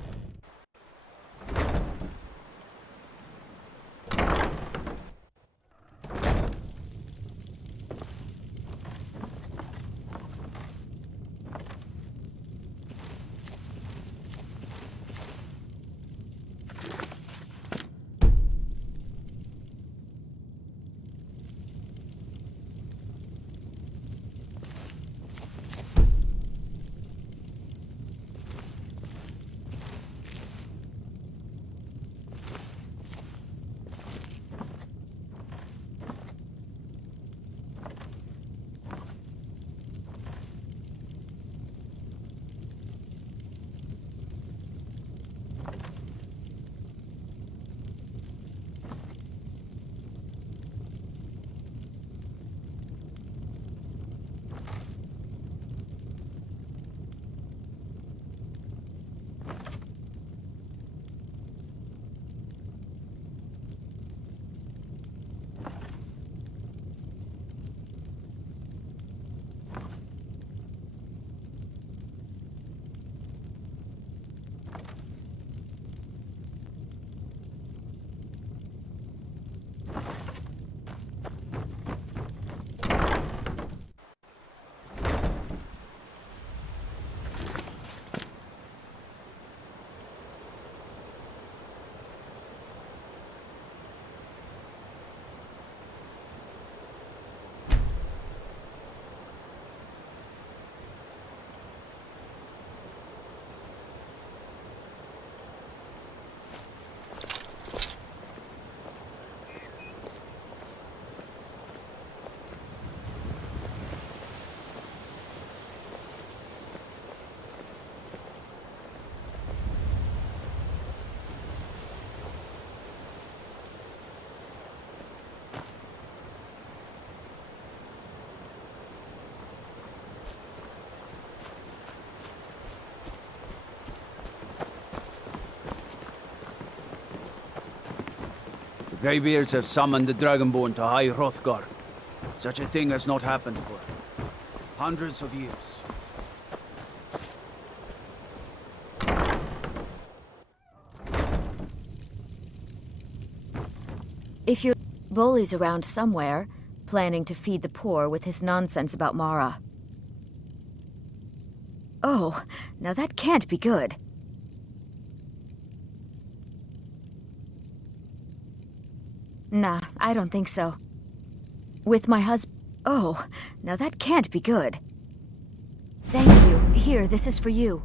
Greybeards have summoned the Dragonborn to High Hrothgar. Such a thing has not happened for hundreds of years. If your bully's around somewhere, planning to feed the poor with his nonsense about Mara. Oh, now that can't be good. Nah, I don't think so. With my husband... Oh, now that can't be good. Thank you. Here, this is for you.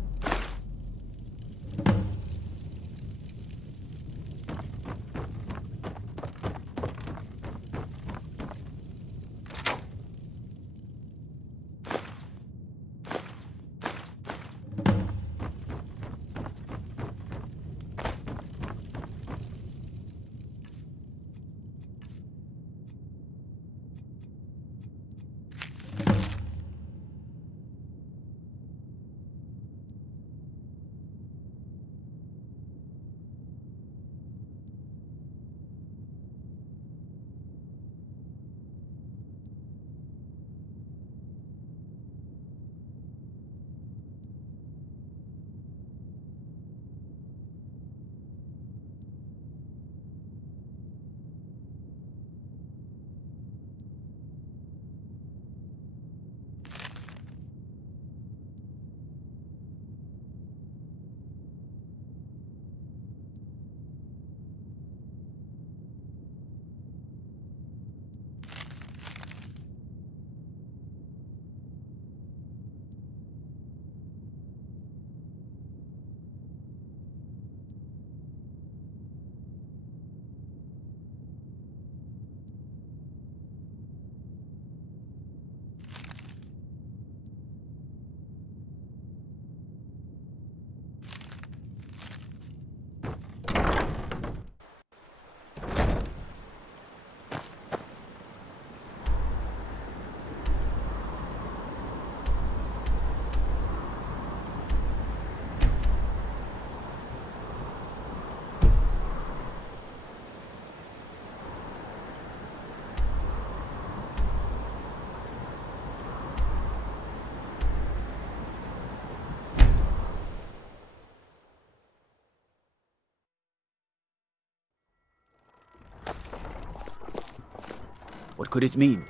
What could it mean?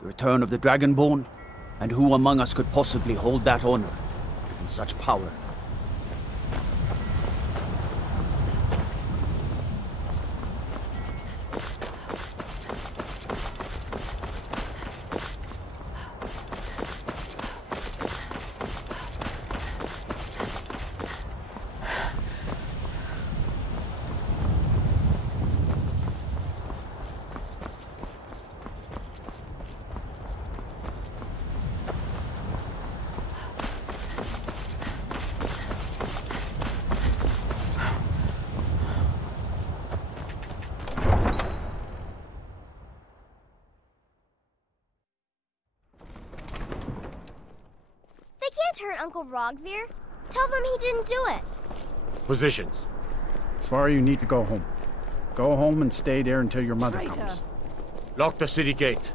The return of the Dragonborn? And who among us could possibly hold that honor and such power? They can't hurt Uncle Rogvir. Tell them he didn't do it. Positions. Svar, you need to go home. Go home and stay there until your mother comes. Lock the city gate.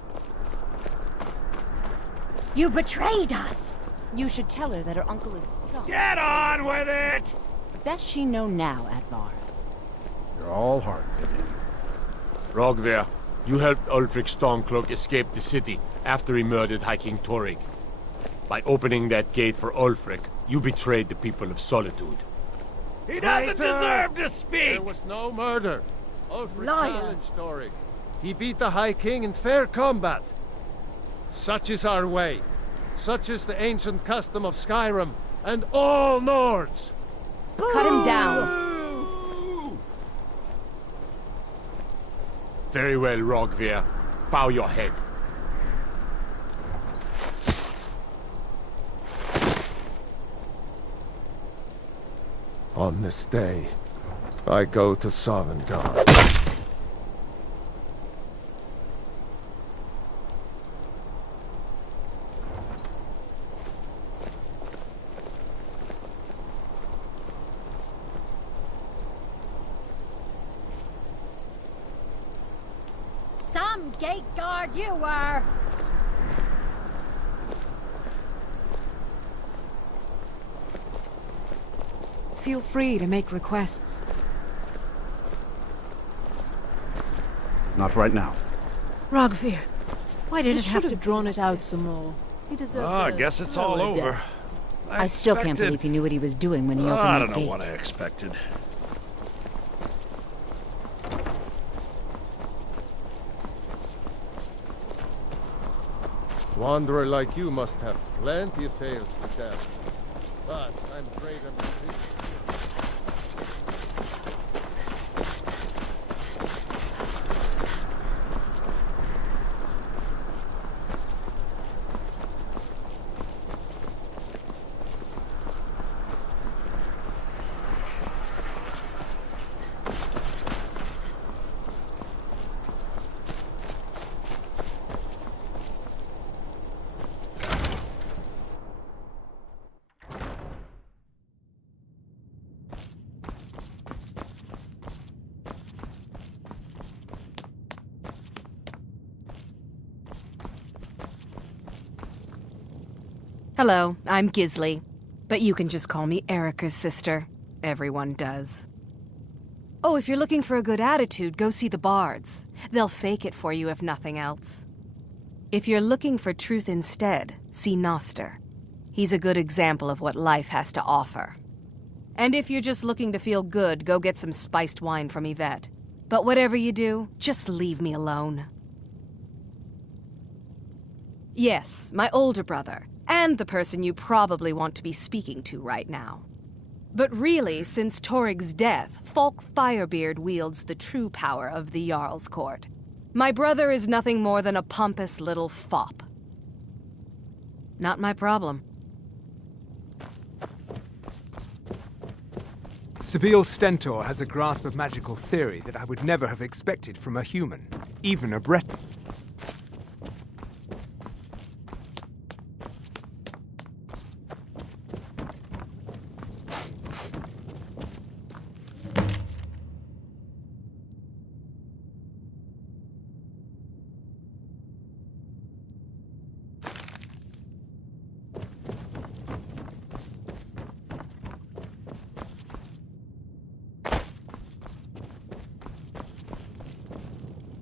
You betrayed us! You should tell her that her uncle is scum. Get on with it! Best she know now, Advar. You're all heart, Vivian. Rogvir, you helped Ulfric Stormcloak escape the city after he murdered High King Toric. By opening that gate for Ulfric, you betrayed the people of Solitude. He doesn't deserve to speak! There was no murder. Ulfric challenged Toric. He beat the High King in fair combat. Such is our way. Such is the ancient custom of Skyrim and all Nords. Cut him down. Very well, Rogvir. Bow your head. On this day, I go to Sovngarde. Some gate guard you were! Feel free to make requests. Not right now. Rogvir, why did it have to drawn it out some more? He deserved I guess it's all over. I still can't believe he knew what he was doing when he opened I that don't know gate. what I expected. Wanderer like you must have plenty of tales to tell. But I'm afraid I'm not busy. Hello, I'm Gisli. But you can just call me Erica's sister. Everyone does. Oh, if you're looking for a good attitude, go see the bards. They'll fake it for you if nothing else. If you're looking for truth instead, see Noster. He's a good example of what life has to offer. And if you're just looking to feel good, go get some spiced wine from Yvette. But whatever you do, just leave me alone. Yes, my older brother. And the person you probably want to be speaking to right now. But really, since Torig's death, Falk Firebeard wields the true power of the Jarl's court. My brother is nothing more than a pompous little fop. Not my problem. Sibyl Stentor has a grasp of magical theory that I would never have expected from a human, even a Breton.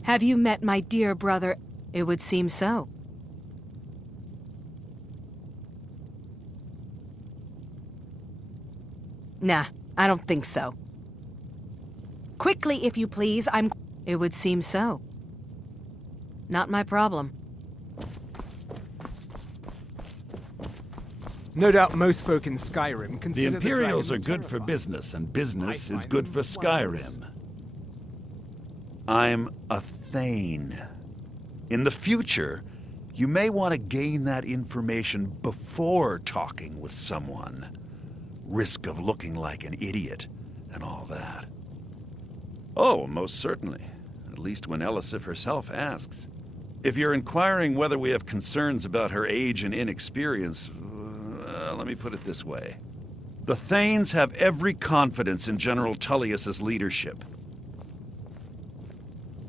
Have you met my dear brother It would seem so. Nah, I don't think so. Quickly, if you please, It would seem so. Not my problem. No doubt most folk in Skyrim The consider Imperials are dragons good for business, and business is good for Skyrim. I'm a Thane. In the future, you may want to gain that information before talking with someone. Risk of looking like an idiot and all that. Oh, most certainly. At least when 𝘼𝙗𝙗 herself asks. If you're inquiring whether we have concerns about her age and inexperience, let me put it this way. The Thanes have every confidence in General Tullius's leadership.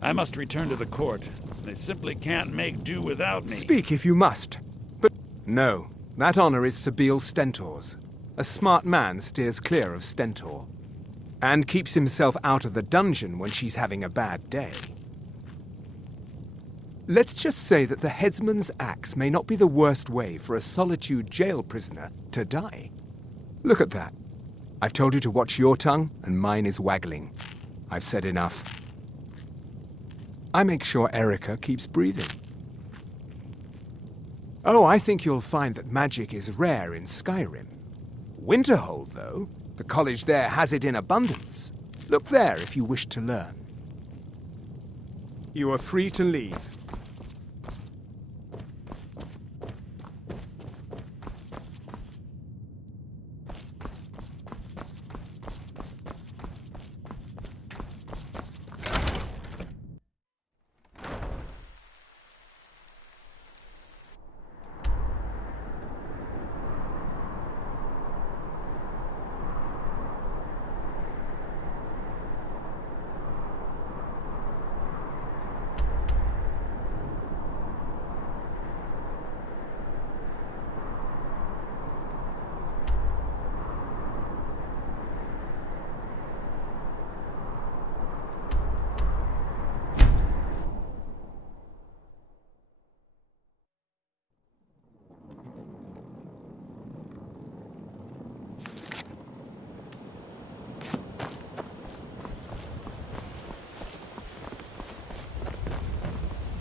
I must return to the court. They simply can't make do without me. Speak if you must. But no, that honor is Sabile Stentor's. A smart man steers clear of Stentor, and keeps himself out of the dungeon when she's having a bad day. Let's just say that the headsman's axe may not be the worst way for a Solitude jail prisoner to die. Look at that. I've told you to watch your tongue, and mine is waggling. I've said enough. I make sure Erica keeps breathing. Oh, I think you'll find that magic is rare in Skyrim. Winterhold, though, the college there has it in abundance. Look there if you wish to learn. You are free to leave.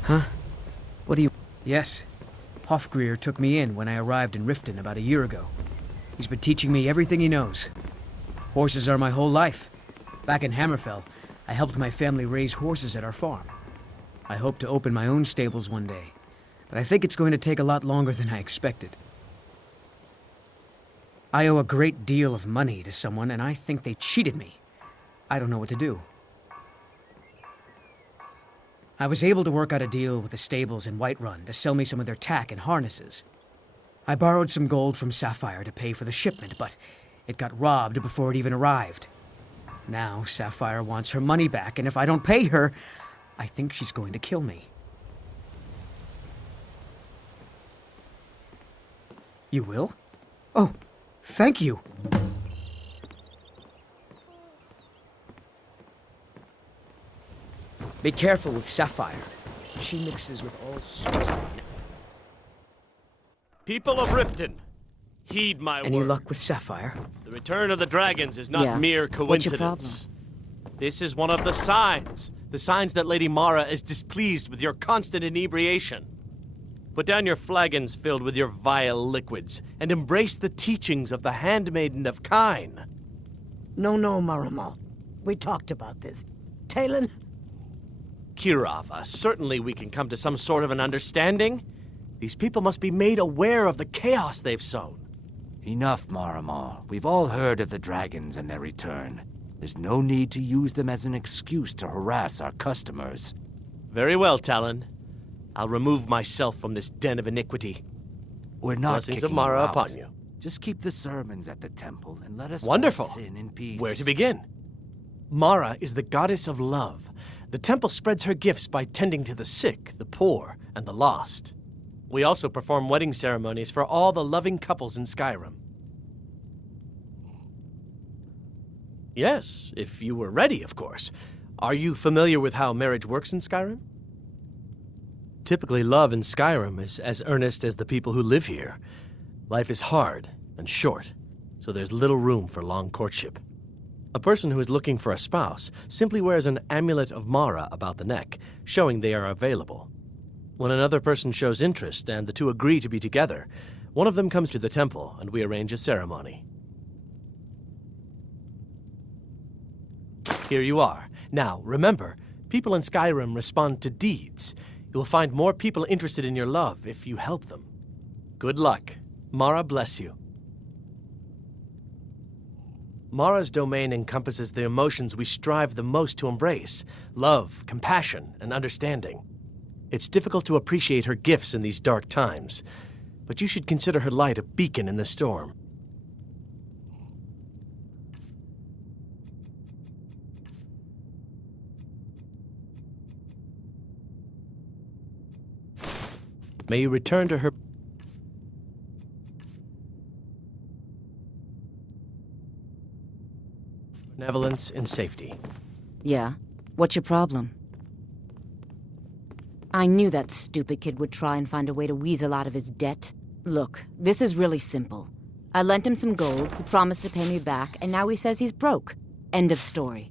Huh? What do you... Yes. Hofgrír took me in when I arrived in Riften about a year ago. He's been teaching me everything he knows. Horses are my whole life. Back in Hammerfell, I helped my family raise horses at our farm. I hope to open my own stables one day, but I think it's going to take a lot longer than I expected. I owe a great deal of money to someone, and I think they cheated me. I don't know what to do. I was able to work out a deal with the stables in Whiterun to sell me some of their tack and harnesses. I borrowed some gold from Sapphire to pay for the shipment, but it got robbed before it even arrived. Now Sapphire wants her money back, and if I don't pay her, I think she's going to kill me. You will? Oh, thank you. Be careful with Sapphire. She mixes with all sorts of... People of Riften, heed my Any word. luck with Sapphire? The return of the dragons is not Yeah. mere What's your coincidence. This is one of the signs that Lady Mara is displeased with your constant inebriation. Put down your flagons filled with your vile liquids, and embrace the teachings of the Handmaiden of Kyne. No, Maramal. We talked about this. Talon? Kirava, certainly we can come to some sort of an understanding. These people must be made aware of the chaos they've sown. Enough, Maramal. We've all heard of the dragons and their return. There's no need to use them as an excuse to harass our customers. Very well, Talon. I'll remove myself from this den of iniquity. We're not Blessings of kicking Mara you out. upon you. Just keep the sermons at the temple and let us Wonderful. all sin in peace. Where to begin? Mara is the goddess of love. The temple spreads her gifts by tending to the sick, the poor, and the lost. We also perform wedding ceremonies for all the loving couples in Skyrim. Yes, if you were ready, of course. Are you familiar with how marriage works in Skyrim? Typically, love in Skyrim is as earnest as the people who live here. Life is hard and short, so there's little room for long courtship. A person who is looking for a spouse simply wears an amulet of Mara about the neck, showing they are available. When another person shows interest and the two agree to be together, one of them comes to the temple and we arrange a ceremony. Here you are. Now, remember, people in Skyrim respond to deeds. You will find more people interested in your love if you help them. Good luck. Mara bless you. Mara's domain encompasses the emotions we strive the most to embrace: love, compassion, and understanding. It's difficult to appreciate her gifts in these dark times, but you should consider her light a beacon in the storm. May you return to her benevolence and safety. Yeah? What's your problem? I knew that stupid kid would try and find a way to weasel out of his debt. Look, this is really simple. I lent him some gold, he promised to pay me back, and now he says he's broke. End of story.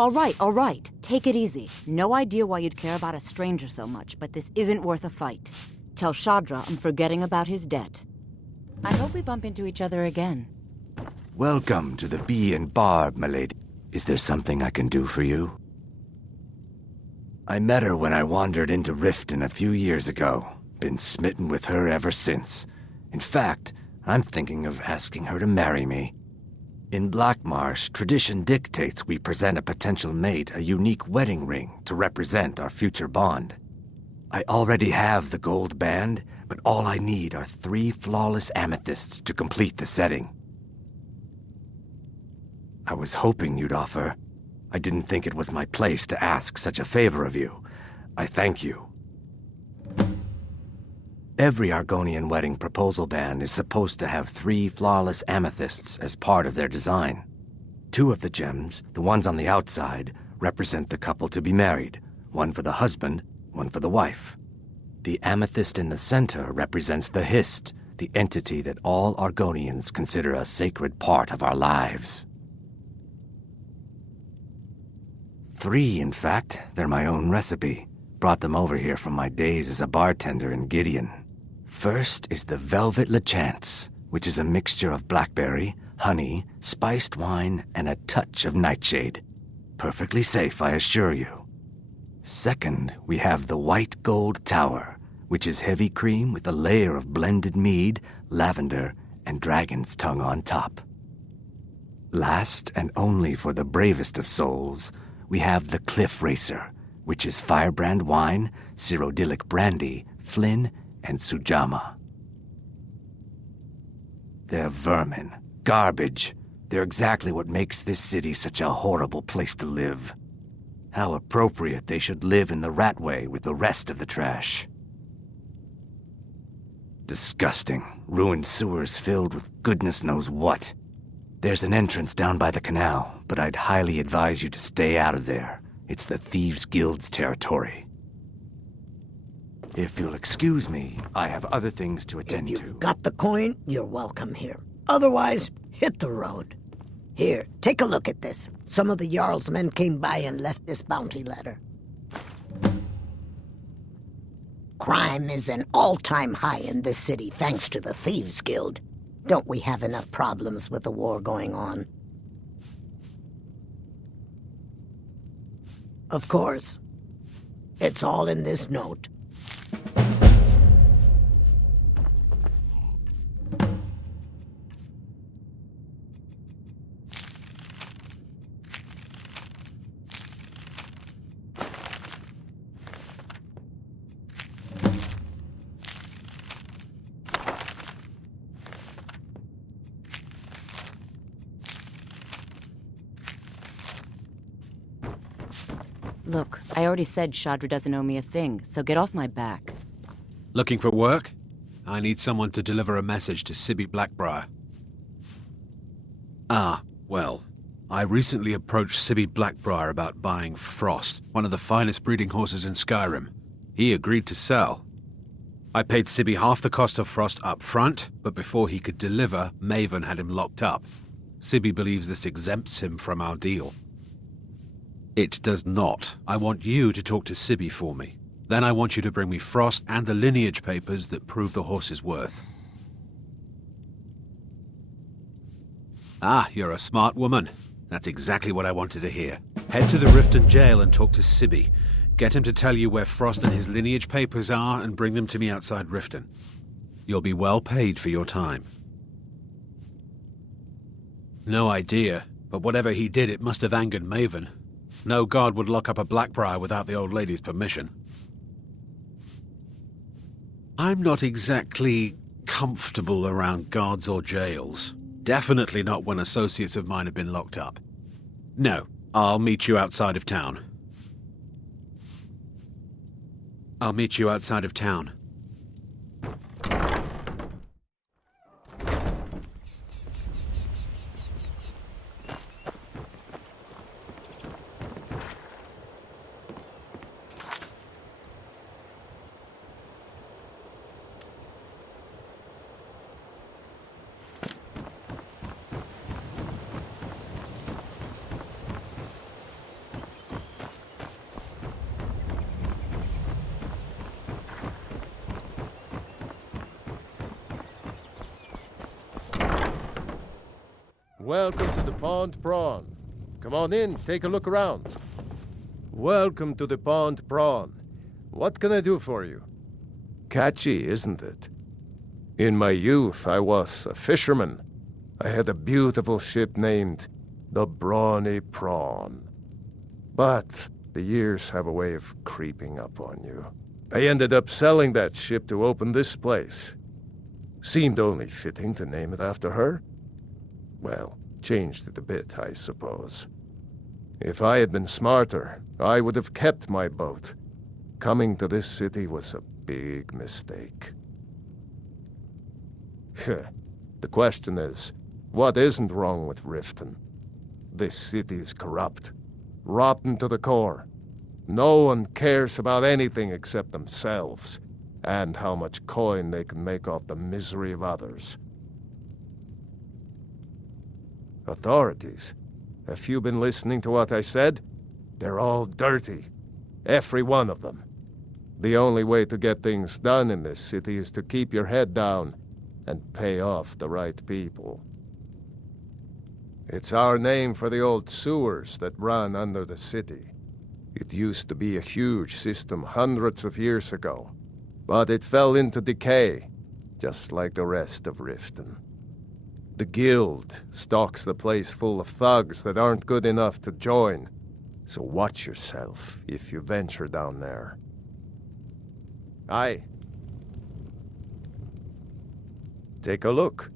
All right. Take it easy. No idea why you'd care about a stranger so much, but this isn't worth a fight. Tell 𝘼𝙗𝙗 I'm forgetting about his debt. I hope we bump into each other again. Welcome to the Bee and Barb, my lady. Is there something I can do for you? I met her when I wandered into Riften a few years ago. Been smitten with her ever since. In fact, I'm thinking of asking her to marry me. In Blackmarsh, tradition dictates we present a potential mate a unique wedding ring to represent our future bond. I already have the gold band, but all I need are 3 flawless amethysts to complete the setting. I was hoping you'd offer. I didn't think it was my place to ask such a favor of you. I thank you. Every Argonian wedding proposal band is supposed to have 3 flawless amethysts as part of their design. 2 of the gems, the ones on the outside, represent the couple to be married. 1 for the husband, 1 for the wife. The amethyst in the center represents the Hist, the entity that all Argonians consider a sacred part of our lives. 3, in fact. They're my own recipe. Brought them over here from my days as a bartender in Gideon. First is the Velvet Lachance, which is a mixture of blackberry, honey, spiced wine, and a touch of nightshade. Perfectly safe, I assure you. Second, we have the White Gold Tower, which is heavy cream with a layer of blended mead, lavender, and dragon's tongue on top. Last, and only for the bravest of souls, we have the Cliff Racer, which is firebrand wine, Cyrodiilic brandy, Flynn, and Sujamma. They're vermin, garbage. They're exactly what makes this city such a horrible place to live. How appropriate they should live in the Ratway with the rest of the trash. Disgusting, ruined sewers filled with goodness knows what. There's an entrance down by the canal, but I'd highly advise you to stay out of there. It's the Thieves' Guild's territory. If you'll excuse me, I have other things to attend to. If you've got the coin, you're welcome here. Otherwise, hit the road. Here, take a look at this. Some of the Jarl's men came by and left this bounty letter. Crime is an all-time high in this city thanks to the Thieves' Guild. Don't we have enough problems with the war going on? Of course. It's all in this note. Look, I already said 𝘼𝙗𝙗 doesn't owe me a thing, so get off my back. Looking for work? I need someone to deliver a message to Sibby Blackbriar. Ah, well, I recently approached Sibby Blackbriar about buying Frost, one of the finest breeding horses in Skyrim. He agreed to sell. I paid Sibby half the cost of Frost up front, but before he could deliver, Maven had him locked up. Sibby believes this exempts him from our deal. It does not. I want you to talk to Sibby for me. Then I want you to bring me Frost and the lineage papers that prove the horse's worth. Ah, you're a smart woman. That's exactly what I wanted to hear. Head to the Riften jail and talk to Sibby. Get him to tell you where Frost and his lineage papers are and bring them to me outside Riften. You'll be well paid for your time. No idea, but whatever he did, it must have angered Maven. No guard would lock up a Blackbriar without the old lady's permission. I'm not exactly comfortable around guards or jails. Definitely not when associates of mine have been locked up. No, I'll meet you outside of town. I'll meet you outside of town. Welcome to the Pond Prawn. Come on in, take a look around. Welcome to the Pond Prawn. What can I do for you? Catchy, isn't it? In my youth, I was a fisherman. I had a beautiful ship named the Brawny Prawn. But the years have a way of creeping up on you. I ended up selling that ship to open this place. Seemed only fitting to name it after her. Well, changed it a bit, I suppose. If I had been smarter, I would have kept my boat. Coming to this city was a big mistake. The question is, what isn't wrong with Riften? This city's corrupt, rotten to the core. No one cares about anything except themselves, and how much coin they can make off the misery of others. Authorities, have you been listening to what I said? They're all dirty. Every one of them. The only way to get things done in this city is to keep your head down and pay off the right people. It's our name for the old sewers that run under the city. It used to be a huge system hundreds of years ago, but it fell into decay, just like the rest of Riften. The guild stocks the place full of thugs that aren't good enough to join, so watch yourself if you venture down there. Aye. Take a look.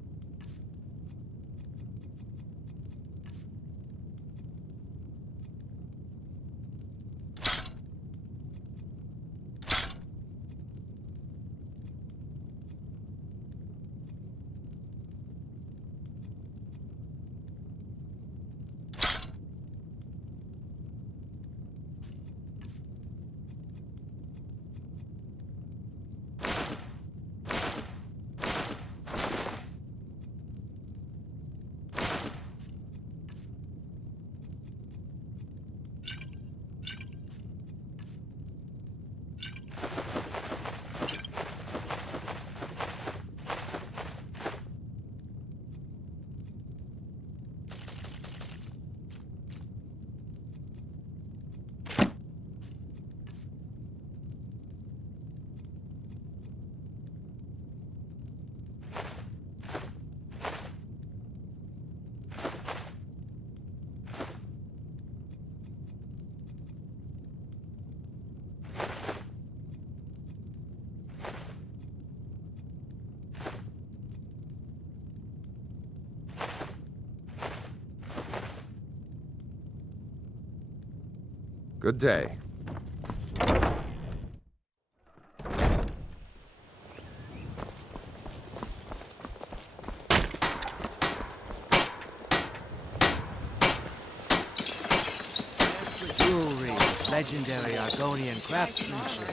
Good day. Legendary Argonian craftsmanship.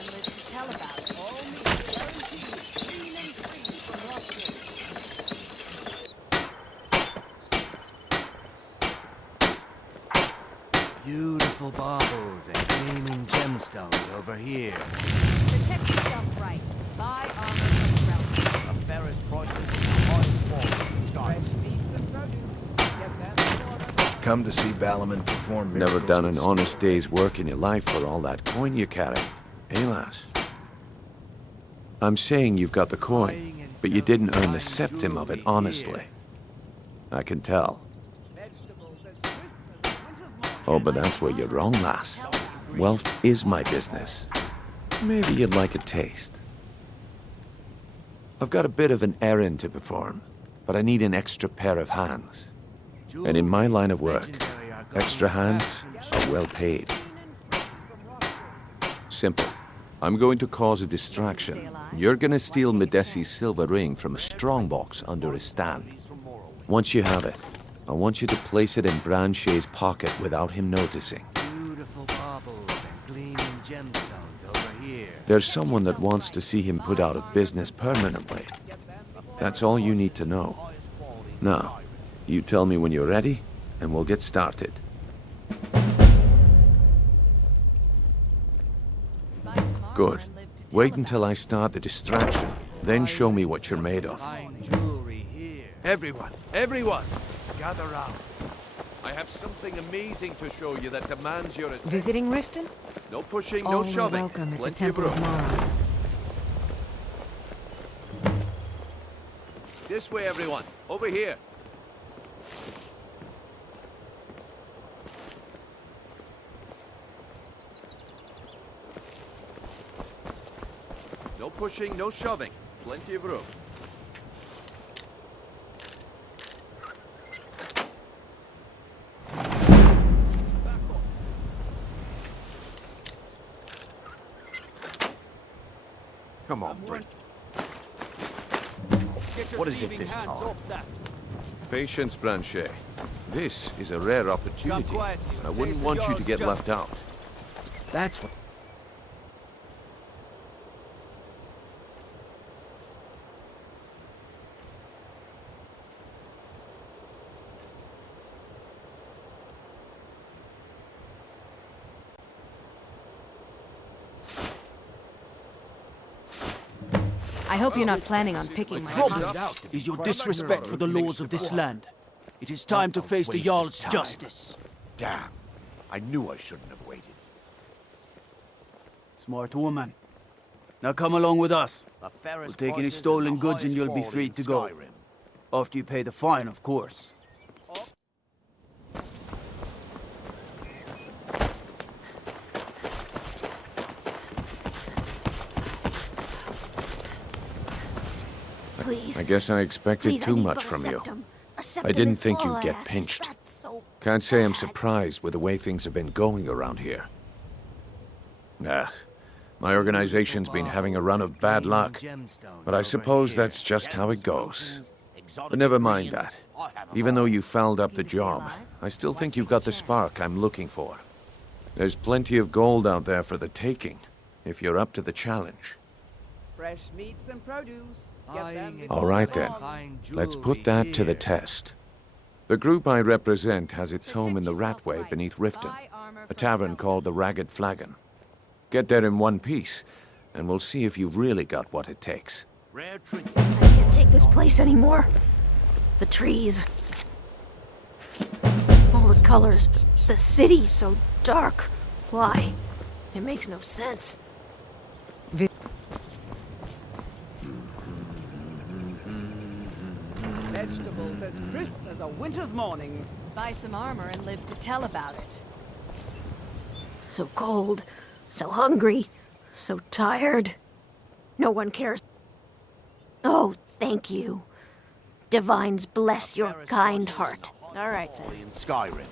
Beautiful baubles and gleaming gemstones over here. Protect yourself right. Buy armor from the realm. A fairest prices in the highest wall in the sky. Come to see Balliman perform miracles. Never done an with honest steel. day's work in your life for all that coin you carry, eh, lass? I'm saying you've got the coin, but you didn't earn the septim of it honestly. I can tell. Oh, but that's where you're wrong, lass. Wealth is my business. Maybe you'd like a taste. I've got a bit of an errand to perform, but I need an extra pair of hands. And in my line of work, extra hands are well paid. Simple. I'm going to cause a distraction. You're gonna steal Medesi's silver ring from a strongbox under his stand. Once you have it, I want you to place it in Branche's pocket without him noticing. Beautiful baubles and gleaming gemstones over here. There's someone that wants to see him put out of business permanently. That's all you need to know. Now, you tell me when you're ready, and we'll get started. Good. Wait until I start the distraction, then show me what you're made of. Everyone, gather round. I have something amazing to show you that demands your attention. Visiting Riften? No pushing, All no are shoving. welcome at the Plenty of Temple of room. Mara. This way, everyone. Over here. No pushing, no shoving. Plenty of room. Come on, Brent. What is it this time? Patience, Branche. This is a rare opportunity. I wouldn't want you to get left out. That's what... I hope you're not planning on picking my problem is your disrespect for the laws of this land. It is time to face the Jarl's justice. Damn. I knew I shouldn't have waited. Smart woman. Now come along with us. We'll take any stolen goods and you'll be free to go. After you pay the fine, of course. I guess I expected too much from you. I didn't think you'd get pinched. Can't say I'm surprised with the way things have been going around here. Nah, my organization's been having a run of bad luck, but I suppose that's just how it goes. But never mind that. Even though you fouled up the job, I still think you've got the spark I'm looking for. There's plenty of gold out there for the taking, if you're up to the challenge. Fresh meats and produce. All right then, let's put that to the test. The group I represent has its home in the Ratway beneath Riften, a tavern called the Ragged Flagon. Get there in one piece, and we'll see if you've really got what it takes. I can't take this place anymore. The trees. All the colors, but the city's so dark. Why? It makes no sense. Vegetables as crisp as a winter's morning. Buy some armor and live to tell about it. So cold, so hungry, so tired. No one cares. Oh, thank you. Divines bless your kind heart. All right then. In Skyrim.